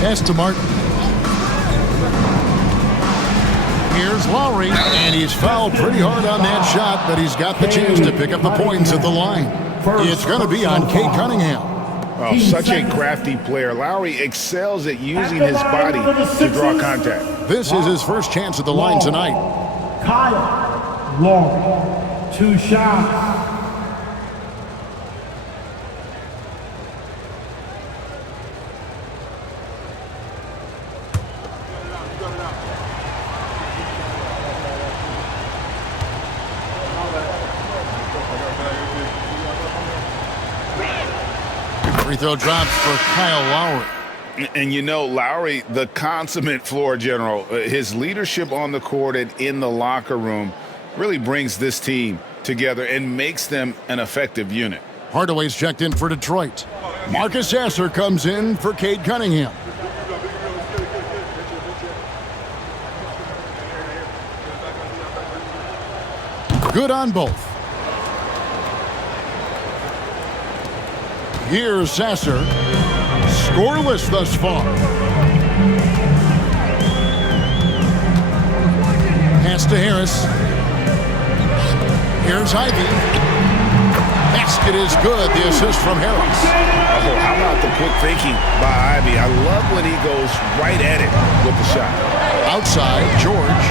Pass to Martin. Here's Lowry, and he's fouled pretty hard on that shot, but he's got the chance to pick up the points at the line. It's going to be on Cade Cunningham. Oh, such a crafty player. Lowry excels at using his body to draw contact. This is his first chance at the line tonight. Kyle Lowry, 2 shots. Free throw drops for Kyle Lowry. And you know, Lowry, the consummate floor general, his leadership on the court and in the locker room really brings this team together and makes them an effective unit. Hardaway's checked in for Detroit. Marcus Sasser comes in for Cade Cunningham. Good on both. Here's Sasser. Scoreless thus far. Pass to Harris. Here's Ivy. Basket is good. The assist from Harris. Oh, how about the quick thinking by Ivy? I love when he goes right at it with the shot. Outside, George.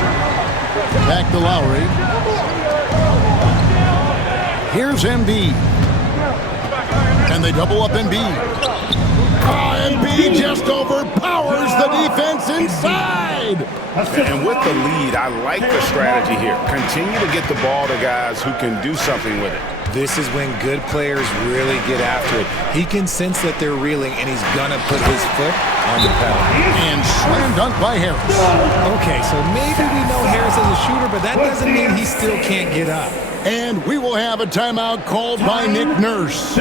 Back to Lowry. Here's Embiid. And they double up Embiid. Embiid just overpowers the defense inside. And with the lead, I like the strategy here. Continue to get the ball to guys who can do something with it. This is when good players really get after it. He can sense that they're reeling, and he's going to put his foot on the pedal. And slam dunk by Harris. Okay, so maybe we know Harris as a shooter, but that doesn't mean he still can't get up. And we will have a timeout called by Nick Nurse.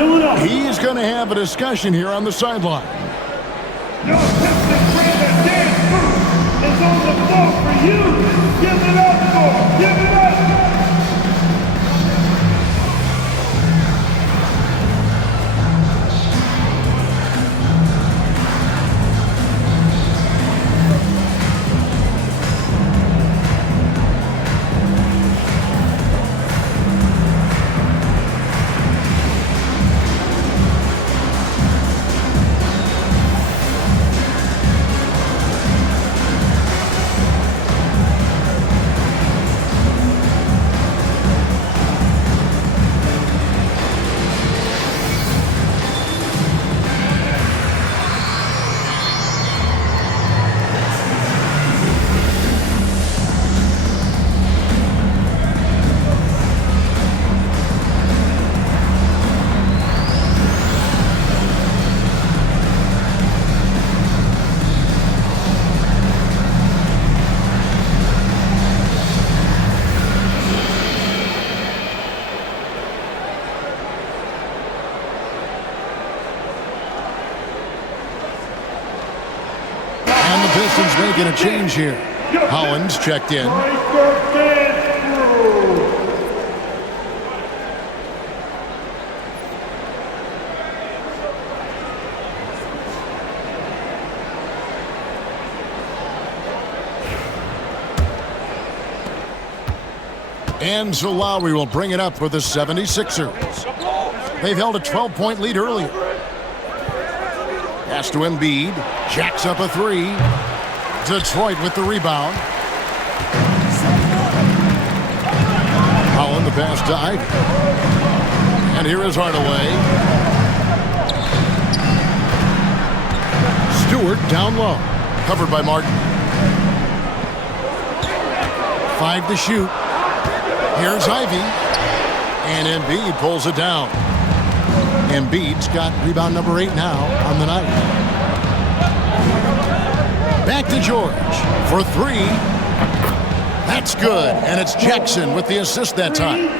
He's going to have a discussion here on the sideline. Your Pistons brother Dan Bruce is on the floor for you. Give it up for. Give it up. Pistons making a change here. Hollins checked in. And so Lowry will bring it up for the 76ers. They've held a 12-point lead earlier. Pass to Embiid. Jacks up a three. Detroit with the rebound. Holland the pass to Ivy. And here is Hardaway. Stewart down low. Covered by Martin. 5 to shoot. Here's Ivy. And Embiid pulls it down. Embiid's got rebound number 8 now on the night. Back to George for 3. That's good. And it's Jackson with the assist that time.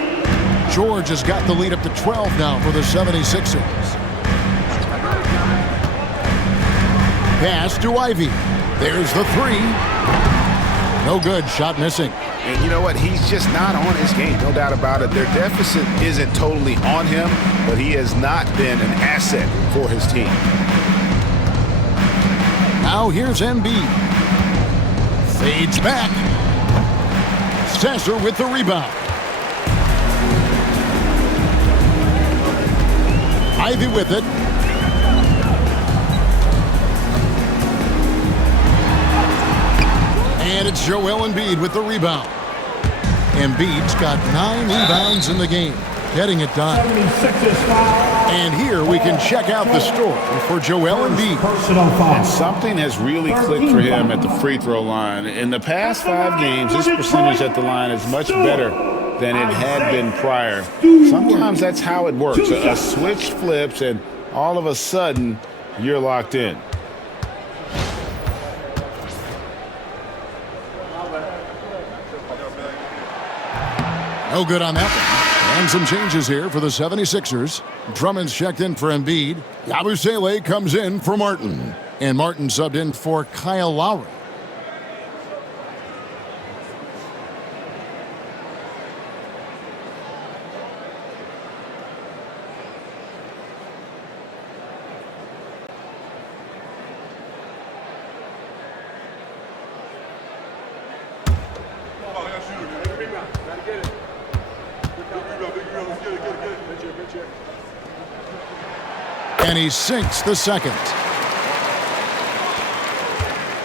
George has got the lead up to 12 now for the 76ers. Pass to Ivy. There's the 3. No good. Shot missing. And you know what? He's just not on his game. No doubt about it. Their deficit isn't totally on him, but he has not been an asset for his team. Now here's Embiid. Fades back. Successor with the rebound. Ivy with it. And it's Joel Embiid with the rebound. Embiid's got 9 rebounds in the game, getting it done. And here we can check out the story for Joel Embiid. And something has really clicked for him at the free throw line. In the past 5 games, his percentage at the line is much better than it had been prior. Sometimes that's how it works. A switch flips and all of a sudden you're locked in. No good on that one. And some changes here for the 76ers. Drummond's checked in for Embiid. Yabusele comes in for Martin. And Martin subbed in for Kyle Lowry. And he sinks the second.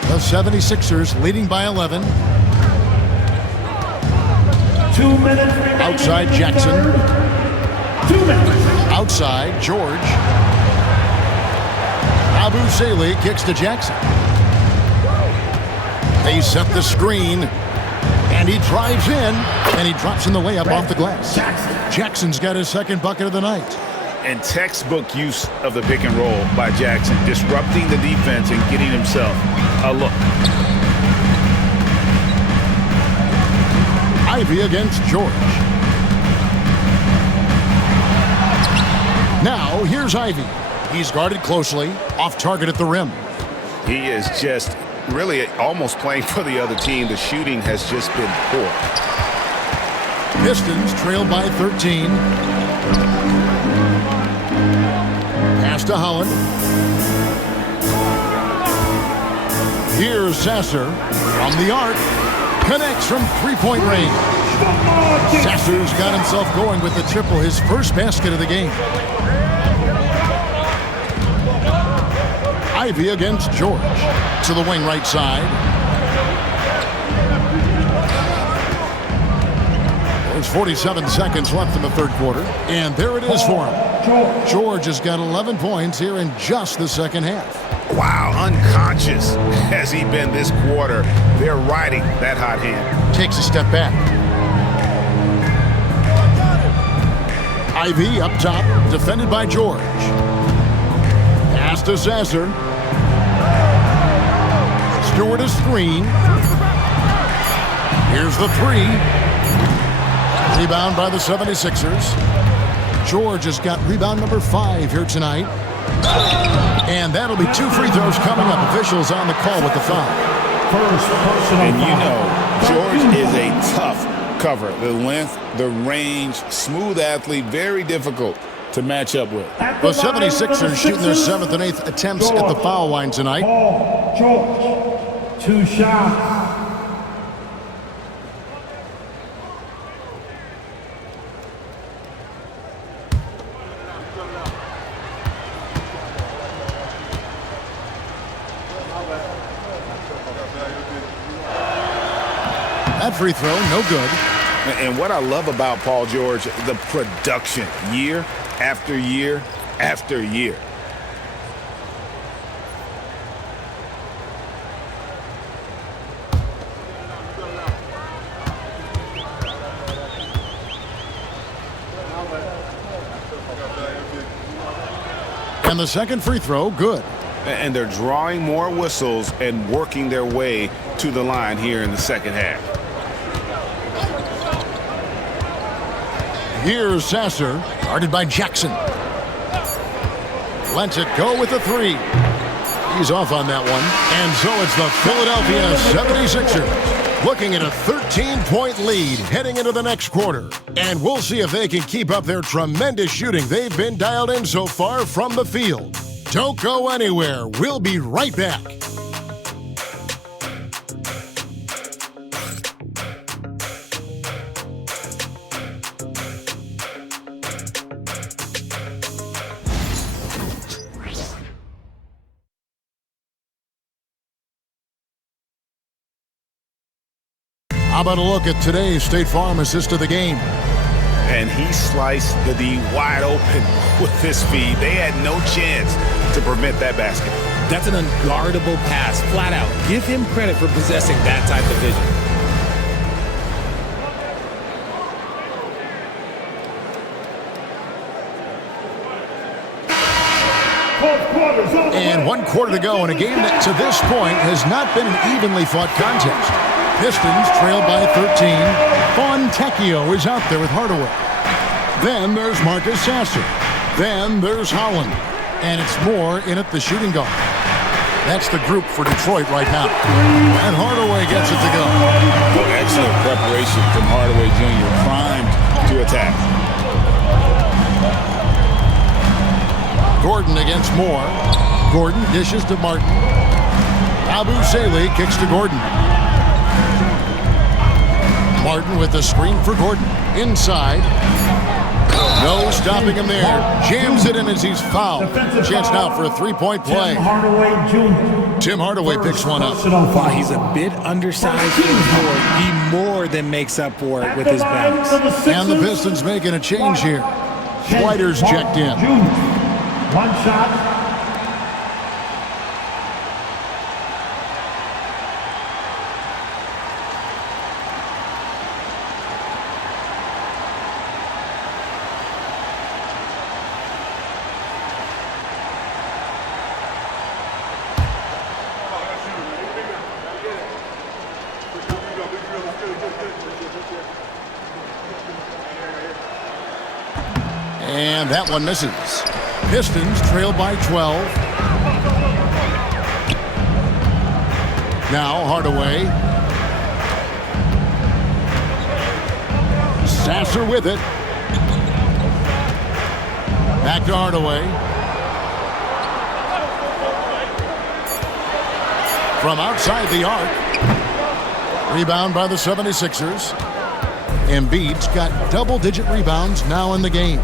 The 76ers leading by 11. 2 minutes. Outside Jackson. 2 minutes. Outside George. Yabusele kicks to Jackson. They set the screen. And he drives in. And he drops in the layup off the glass. Jackson's got his second bucket of the night. And textbook use of the pick and roll by Jackson, disrupting the defense and getting himself a look. Ivy against George. Now here's Ivy. He's guarded closely, off target at the rim. He is just really almost playing for the other team. The shooting has just been poor. Pistons trail by 13. Pass to Holland. Here's Sasser from the arc. Connects from three-point range. Sasser's got himself going with the triple, his first basket of the game. Ivy against George. To the wing right side. There's 47 seconds left in the third quarter. And there it is for him. George has got 11 points here in just the second half. Wow, unconscious has he been this quarter. They're riding that hot hand. Takes a step back. Ivy up top, defended by George. Pass to Sasser. Stewart a screen. Here's the 3. Rebound by the 76ers. George has got rebound number 5 here tonight. And that'll be 2 free throws coming up. Officials on the call with the foul. And you know, George is a tough cover. The length, the range, smooth athlete, very difficult to match up with. The 76ers shooting their 7th and 8th attempts at the foul line tonight. George, 2 shots. That free throw, no good. And what I love about Paul George, the production, year after year after year. And the second free throw, good. And they're drawing more whistles and working their way to the line here in the second half. Here's Sasser, guarded by Jackson. Lets it go with the three. He's off on that one. And so it's the Philadelphia 76ers looking at a 13-point lead heading into the next quarter. And we'll see if they can keep up their tremendous shooting they've been dialed in so far from the field. Don't go anywhere. We'll be right back. How about a look at today's State Farm assist of the game? And he sliced the D wide open with his feed. They had no chance to prevent that basket. That's an unguardable pass, flat out. Give him credit for possessing that type of vision. And 1 quarter to go in a game that to this point has not been an evenly fought contest. Pistons trailed by 13. Fontecchio is out there with Hardaway. Then there's Marcus Sasser. Then there's Holland. And it's more in at the shooting guard. That's the group for Detroit right now. And Hardaway gets it to go. Oh, excellent preparation from Hardaway Jr. Primed to attack. Gordon against Moore. Gordon dishes to Martin. Abu Saleh kicks to Gordon. Martin with the screen for Gordon. Inside. No stopping him there. Jams it in as he's fouled. Chance now for a three-point play. Tim Hardaway picks one up. While he's a bit undersized in court, he more than makes up for it with his bounce. And the Pistons making a change here. Schweider's checked in. One shot. And that one misses. Pistons trail by 12. Now Hardaway. Sasser with it. Back to Hardaway. From outside the arc. Rebound by the 76ers. Embiid's got double-digit rebounds now in the game.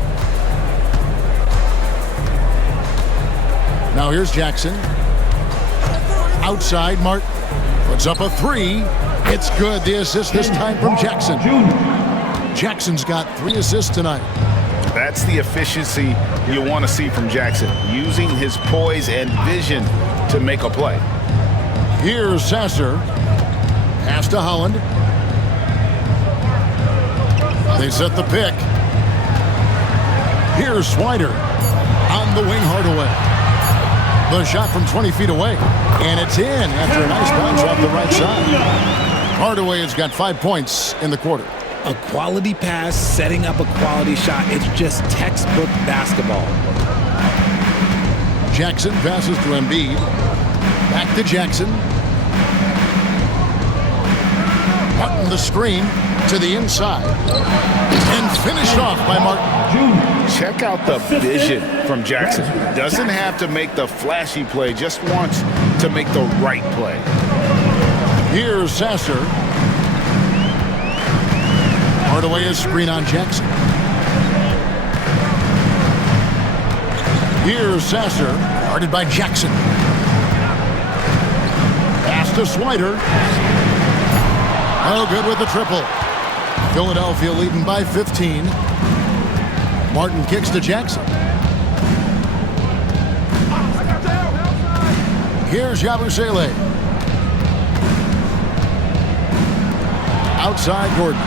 Now here's Jackson. Outside, Martin puts up a three. It's good. The assist this time from Jackson. Jackson's got 3 assists tonight. That's the efficiency you want to see from Jackson, using his poise and vision to make a play. Here's Sasser. Pass to Holland. They set the pick. Here's Schweider. On the wing, Hardaway. The shot from 20 feet away. And it's in after a nice bounce off the right side. Hardaway has got 5 points in the quarter. A quality pass, setting up a quality shot. It's just textbook basketball. Jackson passes to Embiid. Back to Jackson. Martin the screen to the inside. And finished off by Martin. Check out the vision from Jackson. Doesn't have to make the flashy play, just wants to make the right play. Here's Sasser. Hardaway is screen on Jackson. Here's Sasser, guarded by Jackson. Pass to Swider. Oh, good with the triple. Philadelphia leading by 15. Martin kicks to Jackson. Here's Yabusele. Outside Gordon.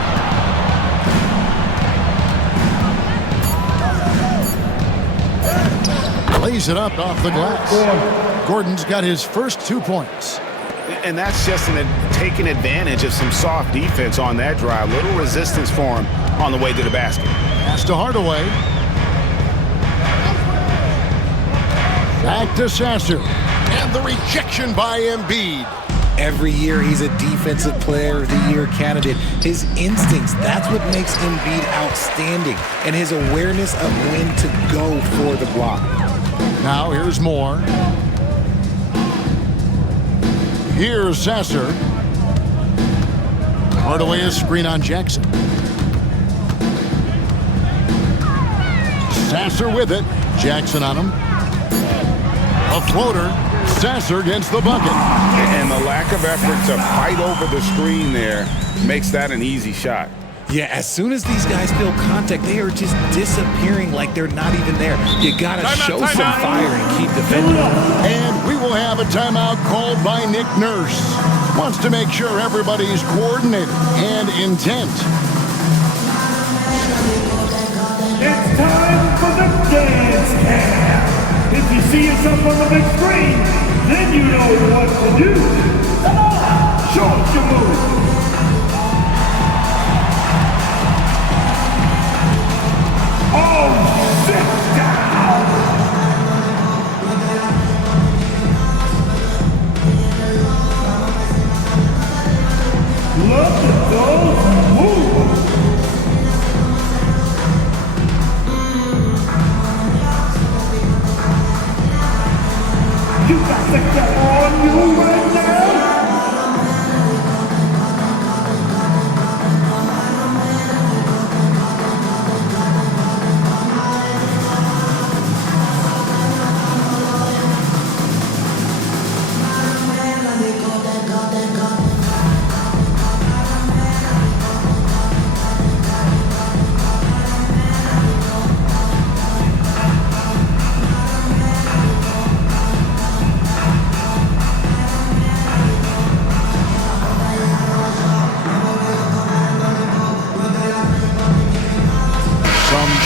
Lays it up off the glass. Gordon's got his first 2 points. And that's just taking advantage of some soft defense on that drive. Little resistance for him on the way to the basket. Pass to Hardaway. Back to Sasser. And the rejection by Embiid. Every year he's a defensive player of the year candidate. His instincts, that's what makes Embiid outstanding. And his awareness of when to go for the block. Now here's Moore. Here's Sasser. Hardaway is screen on Jackson. Sasser with it. Jackson on him. A floater. Sasser gets the bucket. And the lack of effort to fight over the screen there makes that an easy shot. Yeah, as soon as these guys feel contact, they are just disappearing like they're not even there. You gotta show some fire and keep defending. And we will have a timeout called by Nick Nurse. Wants to make sure everybody's coordinated and intent. It's time for the dance cam. If you see yourself on the big screen, then you know what to do. Come on, show us your move. Oh, sit down! Look at those moves! You got the camera on you right now?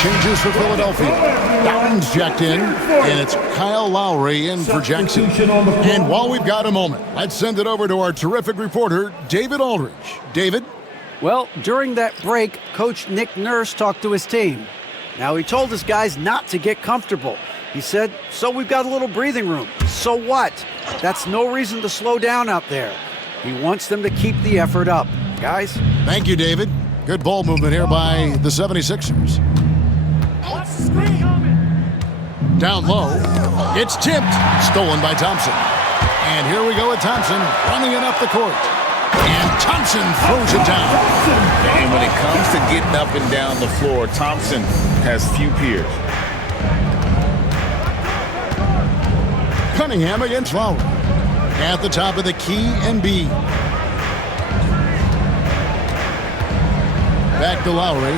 Changes for Philadelphia. Downs jacked in, and it's Kyle Lowry in for Jackson. And while we've got a moment, let's send it over to our terrific reporter, David Aldridge. David? Well, during that break, Coach Nick Nurse talked to his team. Now, he told his guys not to get comfortable. He said, so we've got a little breathing room. So what? That's no reason to slow down out there. He wants them to keep the effort up. Guys? Thank you, David. Good ball movement here by the 76ers. Down low. It's tipped. Stolen by Thompson. And here we go with Thompson running it up the court. And Thompson throws it down. And when it comes to getting up and down the floor, Thompson has few peers. Cunningham against Lowry. At the top of the key, Embiid. Back to Lowry.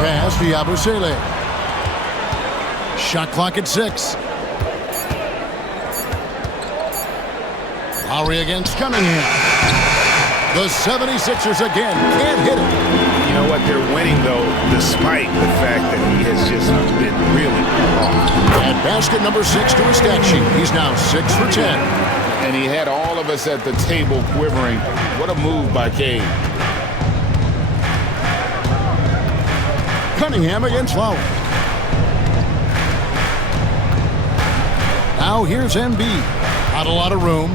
Pass to Yabusele. Shot clock at 6. Lowry against Cunningham. The 76ers again can't hit it. You know what? They're winning, though, despite the fact that he has just been really off. And basket number 6 to his stat sheet. He's now 6 for 10. And he had all of us at the table quivering. What a move by Cade. Cunningham against Lowry. Now here's Embiid. Not a lot of room.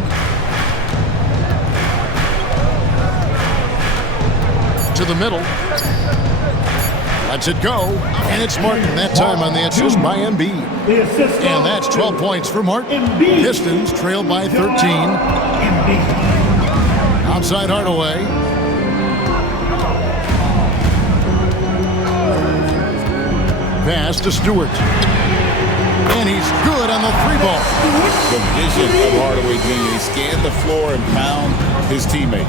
To the middle. Lets it go. And it's Martin that time on the assist by Embiid. And that's 12 points for Martin. Pistons trailed by 13. Outside Hardaway. Pass to Stewart. And he's good on the 3-ball. The vision of Hardaway Jr. He scanned the floor and found his teammate.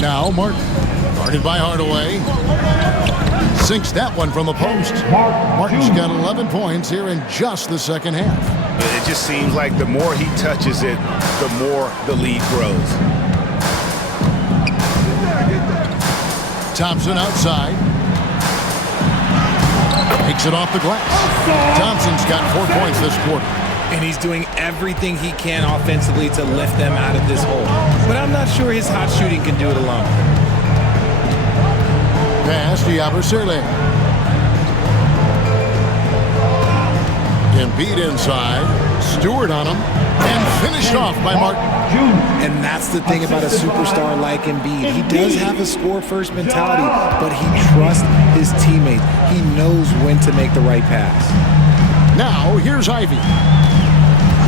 Now Martin, guarded by Hardaway. Sinks that one from the post. Martin's got 11 points here in just the second half. It just seems like the more he touches it, the more the lead grows. Thompson outside. Takes it off the glass. Thompson's got 4 points this quarter. And he's doing everything he can offensively to lift them out of this hole. But I'm not sure his hot shooting can do it alone. Pass to Yabusele. Embiid inside. Stewart on him. And finished off by Martin. And that's the thing about a superstar like Embiid. He does have a score-first mentality, but he trusts his teammates. He knows when to make the right pass. Now, here's Ivy.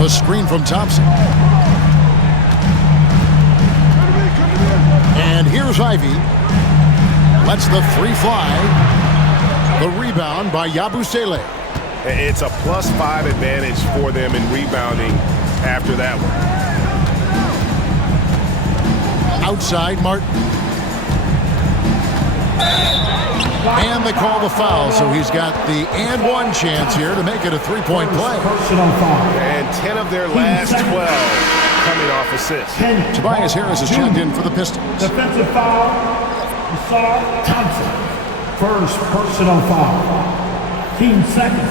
The screen from Thompson. And here's Ivy. Lets the 3 fly. The rebound by Yabusele. It's a +5 advantage for them in rebounding after that one. Outside, Martin. And they call the foul, so he's got the and one chance here to make it a 3-point play. And 10 of their last 12 coming off assists. Tobias Harris is checked in for the Pistons. Defensive foul, Asar Thompson. First personal foul. Team second.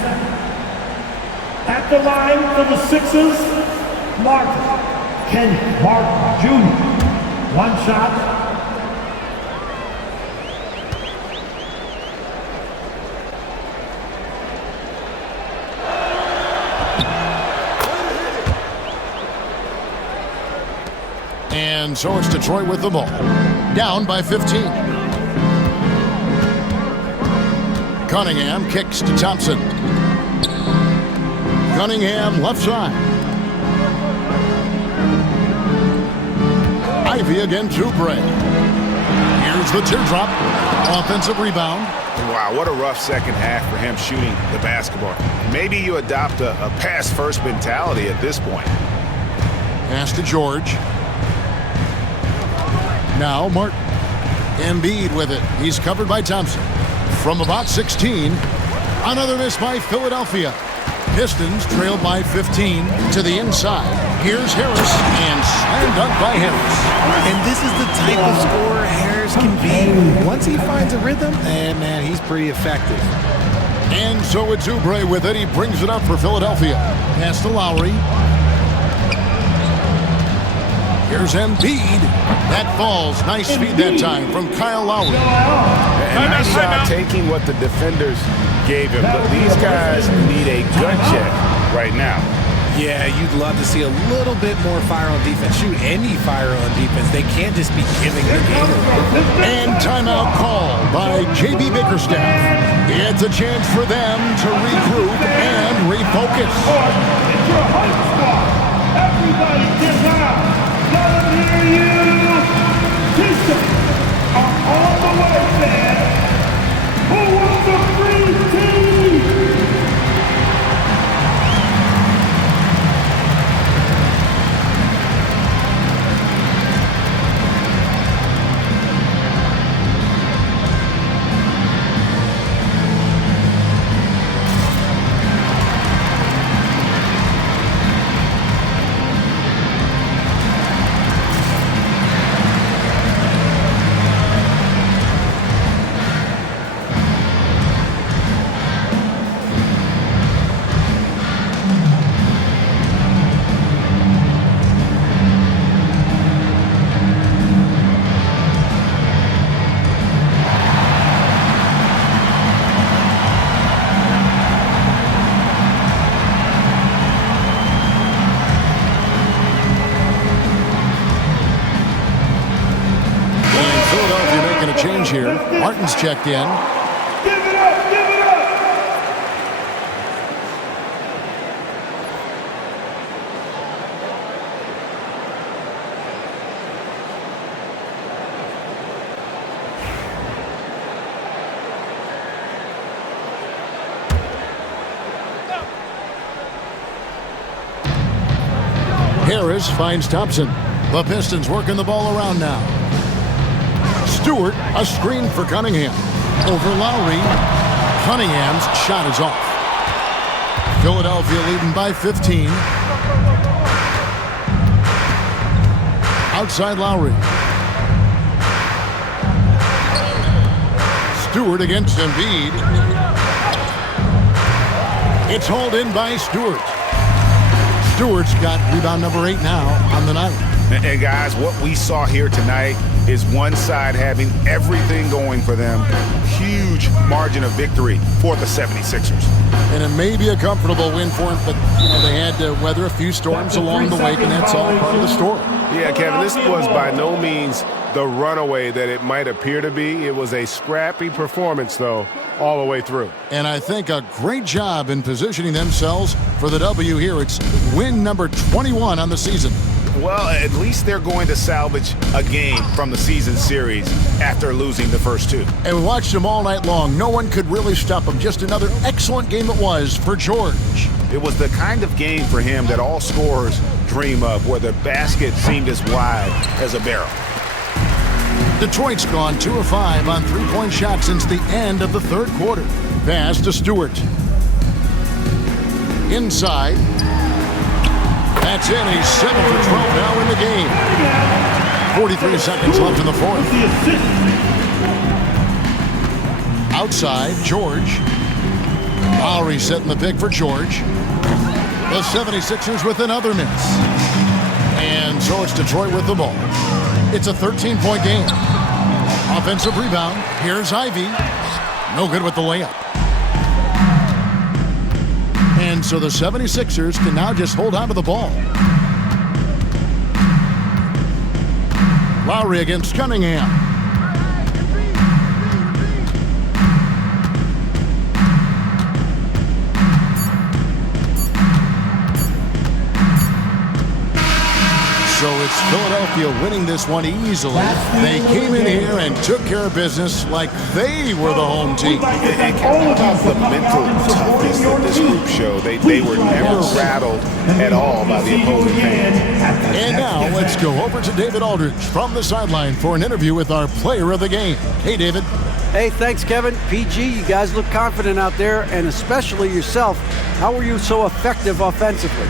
At the line for the Sixers, Ken Martin Jr. 1 shot. And so it's Detroit with the ball. Down by 15. Cunningham kicks to Thompson. Cunningham left side. Ivy again to Bray. Here's the teardrop. Offensive rebound. Wow, what a rough second half for him shooting the basketball. Maybe you adopt a pass-first mentality at this point. Pass to George. Now Martin. Embiid with it. He's covered by Thompson. From about 16, another miss by Philadelphia. Pistons trailed by 15 to the inside. Here's Harris and slam dunk by Harris. And this is the type of scorer Harris can be. Once he finds a rhythm, man, he's pretty effective. And so it's Oubre with it. He brings it up for Philadelphia. Pass to Lowry. Here's Embiid. That falls. Nice feed that time from Kyle Lowry. And nice job taking what the defenders gave him. But these guys need a gut check right now. Yeah, you'd love to see a little bit more fire on defense. Shoot, any fire on defense. They can't just be giving the game away. And timeout call by J.B. Bickerstaff. It's a chance for them to regroup and refocus. It's your hype squad. Everybody get down. Let them hear you. Pistons are on the way, fans. Who wants a free team? Here, Martin's checked in. Give it up, give it up. Harris finds Thompson. The Pistons working the ball around now. Stewart, a screen for Cunningham. Over Lowry. Cunningham's shot is off. Philadelphia leading by 15. Outside Lowry. Stewart against Embiid. It's hauled in by Stewart. Stewart's got rebound number 8 now on the night. And guys, what we saw here tonight is one side having everything going for them. Huge margin of victory for the 76ers. And it may be a comfortable win for them, but they had to weather a few storms along the way, and that's all part of the story. Yeah, Kevin, this was by no means the runaway that it might appear to be. It was a scrappy performance, though, all the way through. And I think a great job in positioning themselves for the W here. It's win number 21 on the season. Well, at least they're going to salvage a game from the season series after losing the first 2. And we watched them all night long. No one could really stop them. Just another excellent game it was for George. It was the kind of game for him that all scorers dream of, where the basket seemed as wide as a barrel. Detroit's gone 2 of 5 on three-point shots since the end of the third quarter. Pass to Stewart. Inside. That's in. He's 7 for 12 now in the game. 43 seconds left in the fourth. Outside, George. Lowry setting the pick for George. The 76ers with another miss. And so it's Detroit with the ball. It's a 13-point game. Offensive rebound. Here's Ivy. No good with the layup. And so the 76ers can now just hold on to the ball. Lowry against Cunningham. So it's Philadelphia winning this one easily. They came in here and took care of business like they were the home team. And about the mental toughness that this group showed. They were never rattled at all by the opposing fans. And now let's go over to David Aldridge from the sideline for an interview with our player of the game. Hey, David. Hey, thanks, Kevin. PG, you guys look confident out there, and especially yourself. How were you so effective offensively?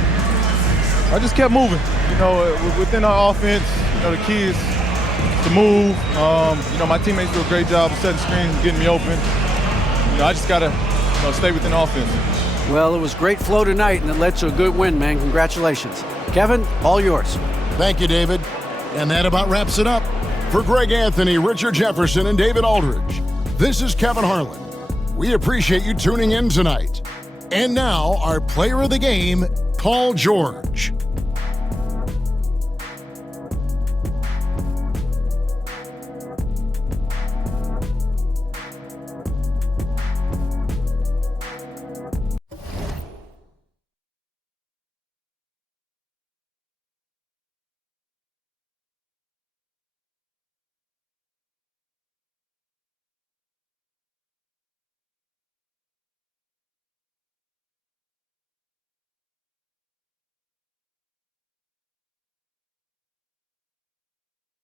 I just kept moving. You know, within our offense, you know, the key is to move. You know, my teammates do a great job of setting screens, getting me open. You know, I just got to stay within offense. Well, it was great flow tonight, and it led to a good win, man. Congratulations. Kevin, all yours. Thank you, David. And that about wraps it up. For Greg Anthony, Richard Jefferson, and David Aldridge, this is Kevin Harlan. We appreciate you tuning in tonight. And now, our player of the game, Paul George.